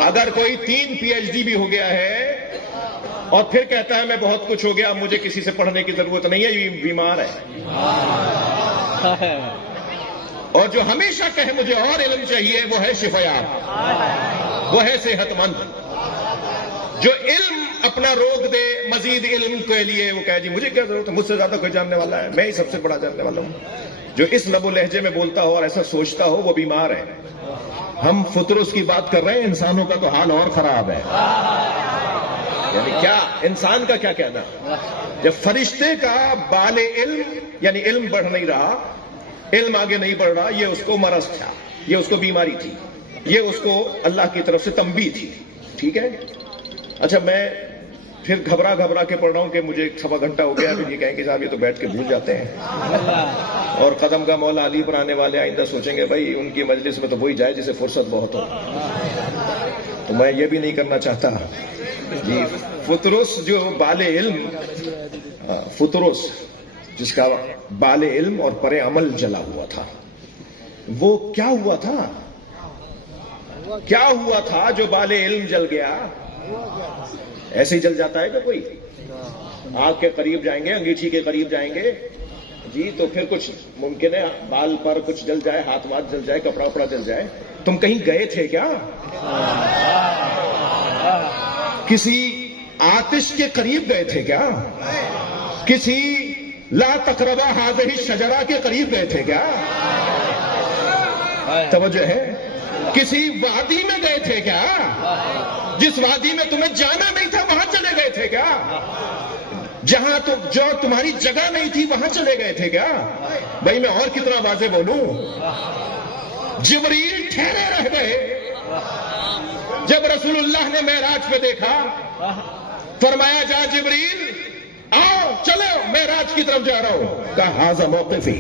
اگر کوئی 3 PhD بھی ہو گیا ہے اور پھر کہتا ہے میں بہت کچھ ہو گیا, اب مجھے کسی سے پڑھنے کی ضرورت نہیں ہے, یہ بیمار ہے. اور جو ہمیشہ کہے مجھے اور علم چاہیے وہ ہے شفایاب, وہ ہے صحت مند. جو علم اپنا روک دے مزید علم کے لیے, وہ کہے جی مجھے کیا ضرورت ہے, مجھ سے زیادہ کوئی جاننے والا ہے, میں ہی سب سے بڑا جاننے والا ہوں. جو اس لب و لہجے میں بولتا ہو اور ایسا سوچتا ہو وہ بیمار ہے. ہم فطرس کی بات کر رہے ہیں, انسانوں کا تو حال اور خراب ہے. یعنی کیا انسان کا کیا کہنا. جب فرشتے کا بال علم یعنی علم بڑھ نہیں رہا, علم آگے نہیں بڑھ رہا, یہ اس کو مرض تھا, یہ اس کو بیماری تھی, یہ اس کو اللہ کی طرف سے تنبیہ تھی. ٹھیک ہے. اچھا میں پھر گھبرا کے پڑھ رہا ہوں کہ مجھے 1.25 گھنٹہ ہو گیا. پھر یہ کہیں کہ صاحب یہ تو بیٹھ کے بھول جاتے ہیں. اور قدم کا مولا علی پر آنے والے آئندہ سوچیں گے بھائی ان کی مجلس میں تو وہی جائے جسے فرصت بہت ہو. تو میں یہ بھی نہیں کرنا چاہتا. جی فطرس جو بال علم, فطرس جس کا بال علم اور پر عمل جلا ہوا تھا, وہ کیا ہوا تھا, کیا ہوا تھا جو بال علم جل گیا؟ ایسے ہی جل جاتا ہے کہ کوئی آگ کے قریب جائیں گے, انگیٹھی کے قریب جائیں گے جی تو پھر کچھ ممکن ہے بال پر کچھ جل جائے, ہاتھ واتھ جل جائے, کپڑا وپڑا جل جائے. تم کہیں گئے تھے کیا؟ کسی آتش کے قریب گئے تھے کیا؟ کسی لا تقربا ہذہ الشجرہ کے قریب گئے تھے کیا؟ توجہ ہے. کسی وادی میں گئے تھے کیا؟ جس وادی میں تمہیں جانا نہیں تھا وہاں چلے گئے تھے کیا؟ جہاں جو تمہاری جگہ نہیں تھی وہاں چلے گئے تھے کیا؟ بھائی میں اور کتنا واضح بولوں. جبریل ٹھہرے رہ گئے. جب رسول اللہ نے معراج پہ دیکھا, فرمایا جا جبریل آؤ چلو معراج کی طرف جا رہا ہوں. کہا ہاذا موقفی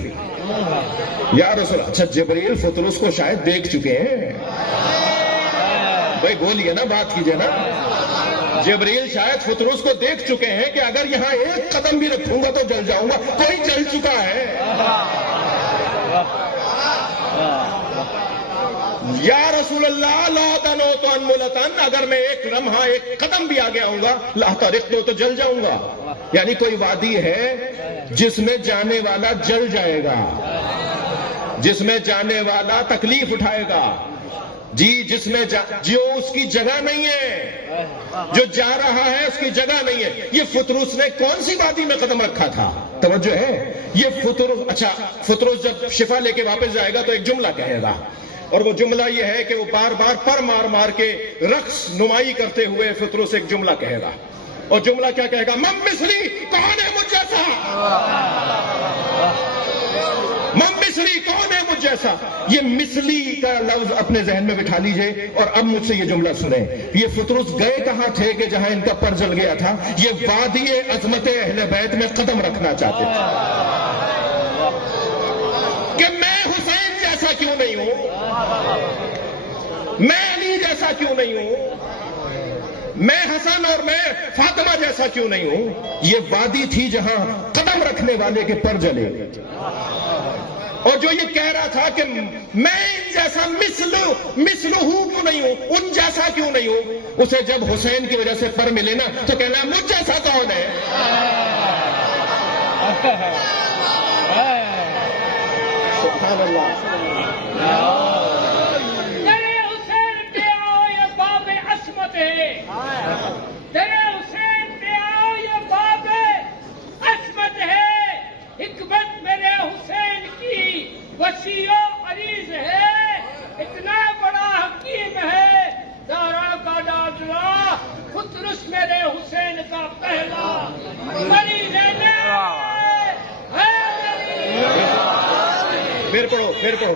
یا رسول. اچھا جبریل فطرس کو شاید دیکھ چکے ہیں. بھائی بولیے نا, بات کیجئے نا. جبریل شاید فطرس کو دیکھ چکے ہیں کہ اگر یہاں ایک قدم بھی رکھوں گا تو جل جاؤں گا. کوئی جل چکا ہے. یا رسول اللہ لا تنوت انملتن, اگر میں ایک لمحہ ایک قدم بھی آگے آؤں گا لا ترقت تو جل جاؤں گا. یعنی کوئی وادی ہے جس میں جانے والا جل جائے گا, جس میں جانے والا تکلیف اٹھائے گا. جی جس میں جو اس کی جگہ نہیں ہے, جو جا رہا ہے اس کی جگہ نہیں ہے. یہ فطرس نے کون سی وادی میں قدم رکھا تھا؟ توجہ ہے. یہ فطرس, اچھا فطرس جب شفا لے کے واپس جائے گا تو ایک جملہ کہے گا, اور وہ جملہ یہ ہے کہ وہ بار بار پر مار مار کے رقص نمائی کرتے ہوئے فطرس ایک جملہ کہے گا. اور جملہ کیا کہے گا؟ من مثلی, کون ہے مجھ جیسا؟ من مثلی, کون ہے مجھ جیسا؟ یہ مثلی کا لفظ اپنے ذہن میں بٹھا لیجئے اور اب مجھ سے یہ جملہ سنیں. یہ فطرس گئے کہاں تھے کہ جہاں ان کا پر جل گیا تھا؟ یہ وادی عظمت اہل بیت میں قدم رکھنا چاہتے تھے کہ میں حسین جیسا کیوں نہیں ہوں, میں علی جیسا کیوں نہیں ہوں, میں حسن اور میں فاطمہ جیسا کیوں نہیں ہوں. یہ وادی تھی جہاں قدم رکھنے والے کے پر جلے. اور جو یہ کہہ رہا تھا کہ میں ان جیسا مثل ہوں کیوں نہیں ہوں، ان جیسا کیوں نہیں ہوں، اسے جب حسین کی وجہ سے پر ملے نا تو کہنا ہے مجھ جیسا کون ہے؟ سبحان اللہ۔ تیرے حسین پہ آؤ یہ باب عصمت ہے، تیرے حسین پہ آؤ یہ باب عصمت ہے، حکمت میرے حسین کی وسیع و عریض ہے، اتنا بڑا حکیم ہے، دارا کا ڈاڈلا خطرس میرے حسین کا پہلا مریض ہے۔ پھر پڑھو، پھر پڑھو۔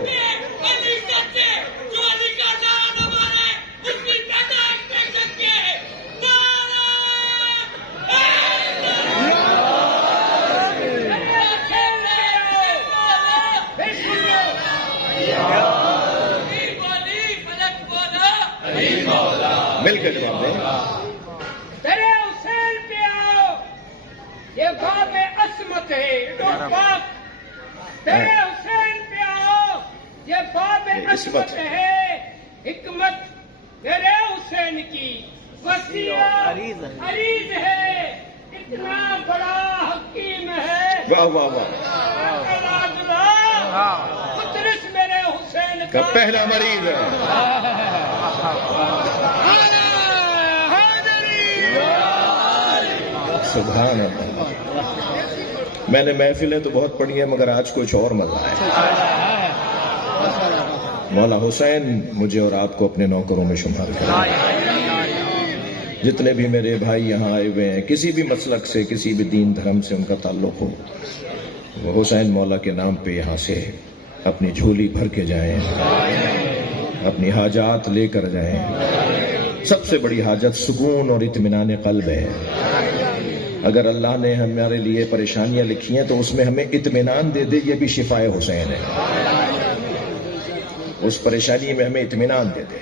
مل کے جواب دیں۔ تیرے حسین پہ آؤ یہ باب عصمت ہے، تیرے حسین پہ آؤ یہ باب عصمت ہے، حکمت تیرے حسین کی وسیع عریض ہے، اتنا بڑا حکیم ہے۔ واہ واہ واہ، خطرس میرے حسین کا پہلا مریض ہے۔ سبحان اللہ۔ میں نے محفلیں تو بہت پڑھی ہیں مگر آج کچھ اور مزہ ہے۔ مولا حسین مجھے اور آپ کو اپنے نوکروں میں شمار کریں۔ جتنے بھی میرے بھائی یہاں آئے ہوئے ہیں، کسی بھی مسلک سے، کسی بھی دین دھرم سے ان کا تعلق ہو، وہ حسین مولا کے نام پہ یہاں سے اپنی جھولی بھر کے جائیں، اپنی حاجات لے کر جائیں۔ سب سے بڑی حاجت سکون اور اطمینان قلب ہے۔ اگر اللہ نے ہمارے لیے پریشانیاں لکھی ہیں تو اس میں ہمیں اطمینان دے دے، یہ بھی شفائے حسین ہے۔ اس پریشانی میں ہمیں اطمینان دے دے،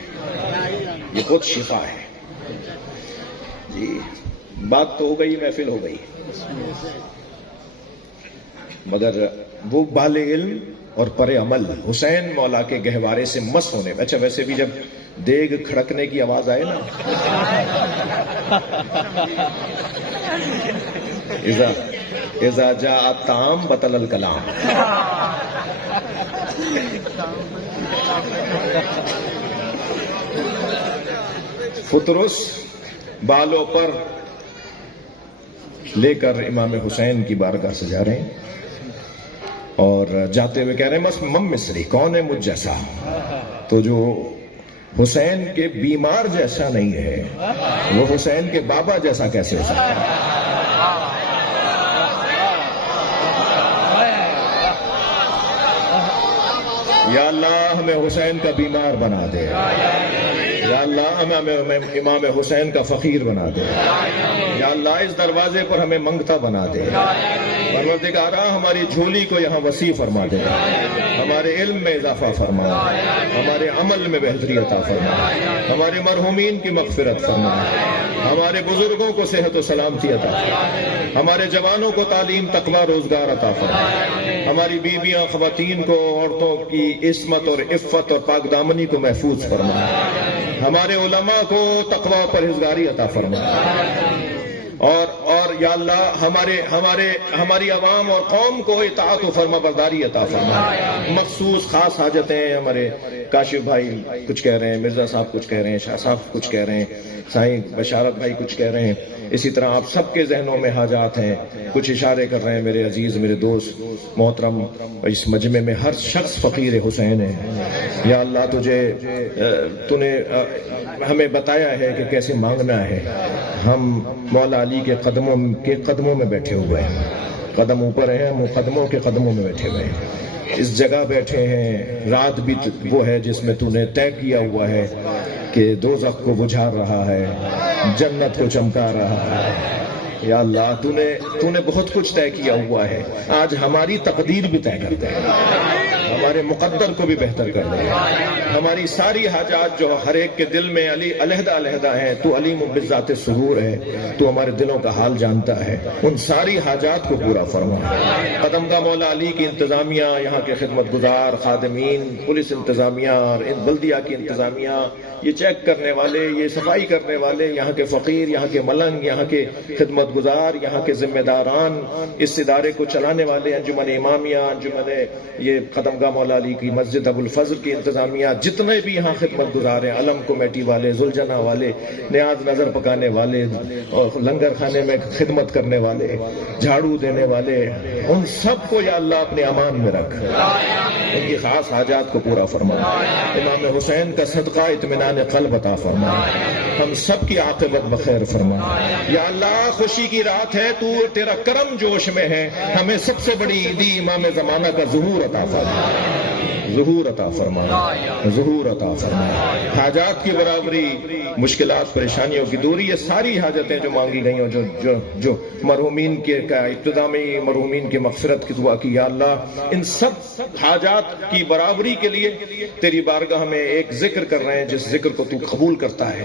یہ خود شفا ہے۔ جی بات تو ہو گئی، محفل ہو گئی، مگر وہ بال علم اور پر عمل حسین مولا کے گہوارے سے مس ہونے میں۔ اچھا ویسے بھی جب دیگ کھڑکنے کی آواز آئے نا، اذا جاء الطعام بطل الکلام، فطرس بالوں پر لے کر امام حسین کی بارگاہ سے جا رہے ہیں اور جاتے ہوئے کہہ رہے ہیں مم مصری، کون ہے مجھ جیسا؟ تو جو حسین کے بیمار جیسا نہیں ہے وہ حسین کے بابا جیسا کیسے ہو سکتا ہے؟ یا اللہ ہمیں حسین کا بیمار بنا دے، یا اللہ ہمیں امام حسین کا فقیر بنا دے، یا اللہ اس دروازے پر ہمیں منگتا بنا دے، پروردگارا ہماری جھولی کو یہاں وسیع فرما دے، ہمارے علم میں اضافہ فرما، ہمارے عمل میں بہتری عطا فرما، ہمارے مرحومین کی مغفرت فرما، ہمارے بزرگوں کو صحت و سلامتی عطا فرما، ہمارے جوانوں کو تعلیم تقویٰ روزگار عطا فرما، ہماری بیویاں خواتین کو عورتوں کی عصمت اور عفت اور پاک دامنی کو محفوظ فرما، ہمارے علماء کو تقویٰ و پرہیزگاری عطا فرما، اور یا اللہ ہماری عوام اور قوم کو اطاعت و فرما برداری عطا فرما۔ مخصوص خاص حاجتیں ہمارے کاشف بھائی کچھ کہہ رہے ہیں، مرزا صاحب کچھ کہہ رہے ہیں، شاہ صاحب کچھ کہہ رہے ہیں، سائیں بشارت بھائی کچھ کہہ رہے ہیں، اسی طرح آپ سب کے ذہنوں میں حاجات ہیں، کچھ اشارے کر رہے ہیں۔ میرے عزیز، میرے دوست محترم، اس مجمع میں ہر شخص فقیر حسین ہے۔ یا اللہ تو نے ہمیں بتایا ہے کہ کیسے مانگنا ہے۔ ہم مولا علی کے قدموں میں بیٹھے ہوئے ہیں، قدم اوپر ہیں، ہم قدموں کے قدموں میں بیٹھے ہوئے ہیں، اس جگہ بیٹھے ہیں۔ رات بھی وہ ہے جس میں تو نے طے کیا ہوا ہے کہ دوزخ کو بجھا رہا ہے، جنت کو چمکا رہا ہے۔ یا اللہ تو نے بہت کچھ طے کیا ہوا ہے، آج ہماری تقدیر بھی طے کر دے، ہمارے مقدر کو بھی بہتر کر دے. ہماری ساری حاجات جو ہر ایک کے دل میں علیحدہ علیحدہ ہیں، تو علیم بالذات صدور ہے، تو ہمارے دلوں کا حال جانتا ہے. ان ساری حاجات کو پورا فرما. قدمگاہ مولا علی کی انتظامیہ، یہاں کے خدمت گزار خادمین، پولیس انتظامیہ اور بلدیہ کی انتظامیہ، یہ چیک کرنے والے، یہ صفائی کرنے والے، یہاں کے فقیر، یہاں کے ملنگ، یہاں کے خدمت گزار، یہاں کے ذمہ داران، اس ادارے کو چلانے والے، انجمن امامیہ، انجمن یہ قدمگاہ مولا علی کی مسجد ابو الفضل کی انتظامیہ، جتنے بھی یہاں خدمت گزار ہیں، علم کمیٹی والے، ذوالجناح والے، نیاز نظر پکانے والے اور لنگر خانے میں خدمت کرنے والے، جھاڑو دینے والے، ان سب کو یا اللہ اپنے امان میں رکھ، ان کی خاص حاجات کو پورا فرما. امام حسین کا صدقہ اطمینان قلب عطا فرما. ہم سب کی عاقبت بخیر فرما. یا اللہ خوشی کی رات ہے، تو تیرا کرم جوش میں ہے، ہمیں سب سے بڑی عیدی امام زمانہ کا ظہور عطا فرما. ظہور عطا فرما، ظہور عطا فرما. حاجات کی برابری، مشکلات پریشانیوں کی دوری، یہ ساری حاجتیں جو مانگی گئی ہیں، جو مرحومین کے ابتدا میں مرحومین کی مغفرت کی دعا کی، یا اللہ ان سب حاجات کی برابری کے لیے تیری بارگاہ میں ایک ذکر کر رہے ہیں، جس ذکر کو تو قبول کرتا ہے،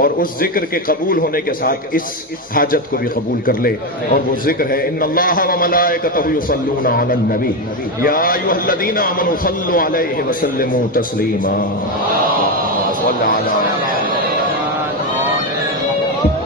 اور اس ذکر کے قبول ہونے کے ساتھ اس حاجت کو بھی قبول کر لے. اور وہ ذکر ہے ان اللہ وملائکتہ یصلون علی النبی یا ایھا الذین آمنوا صلوا علیہ وسلموا تسلیما. صلی اللہ علیہ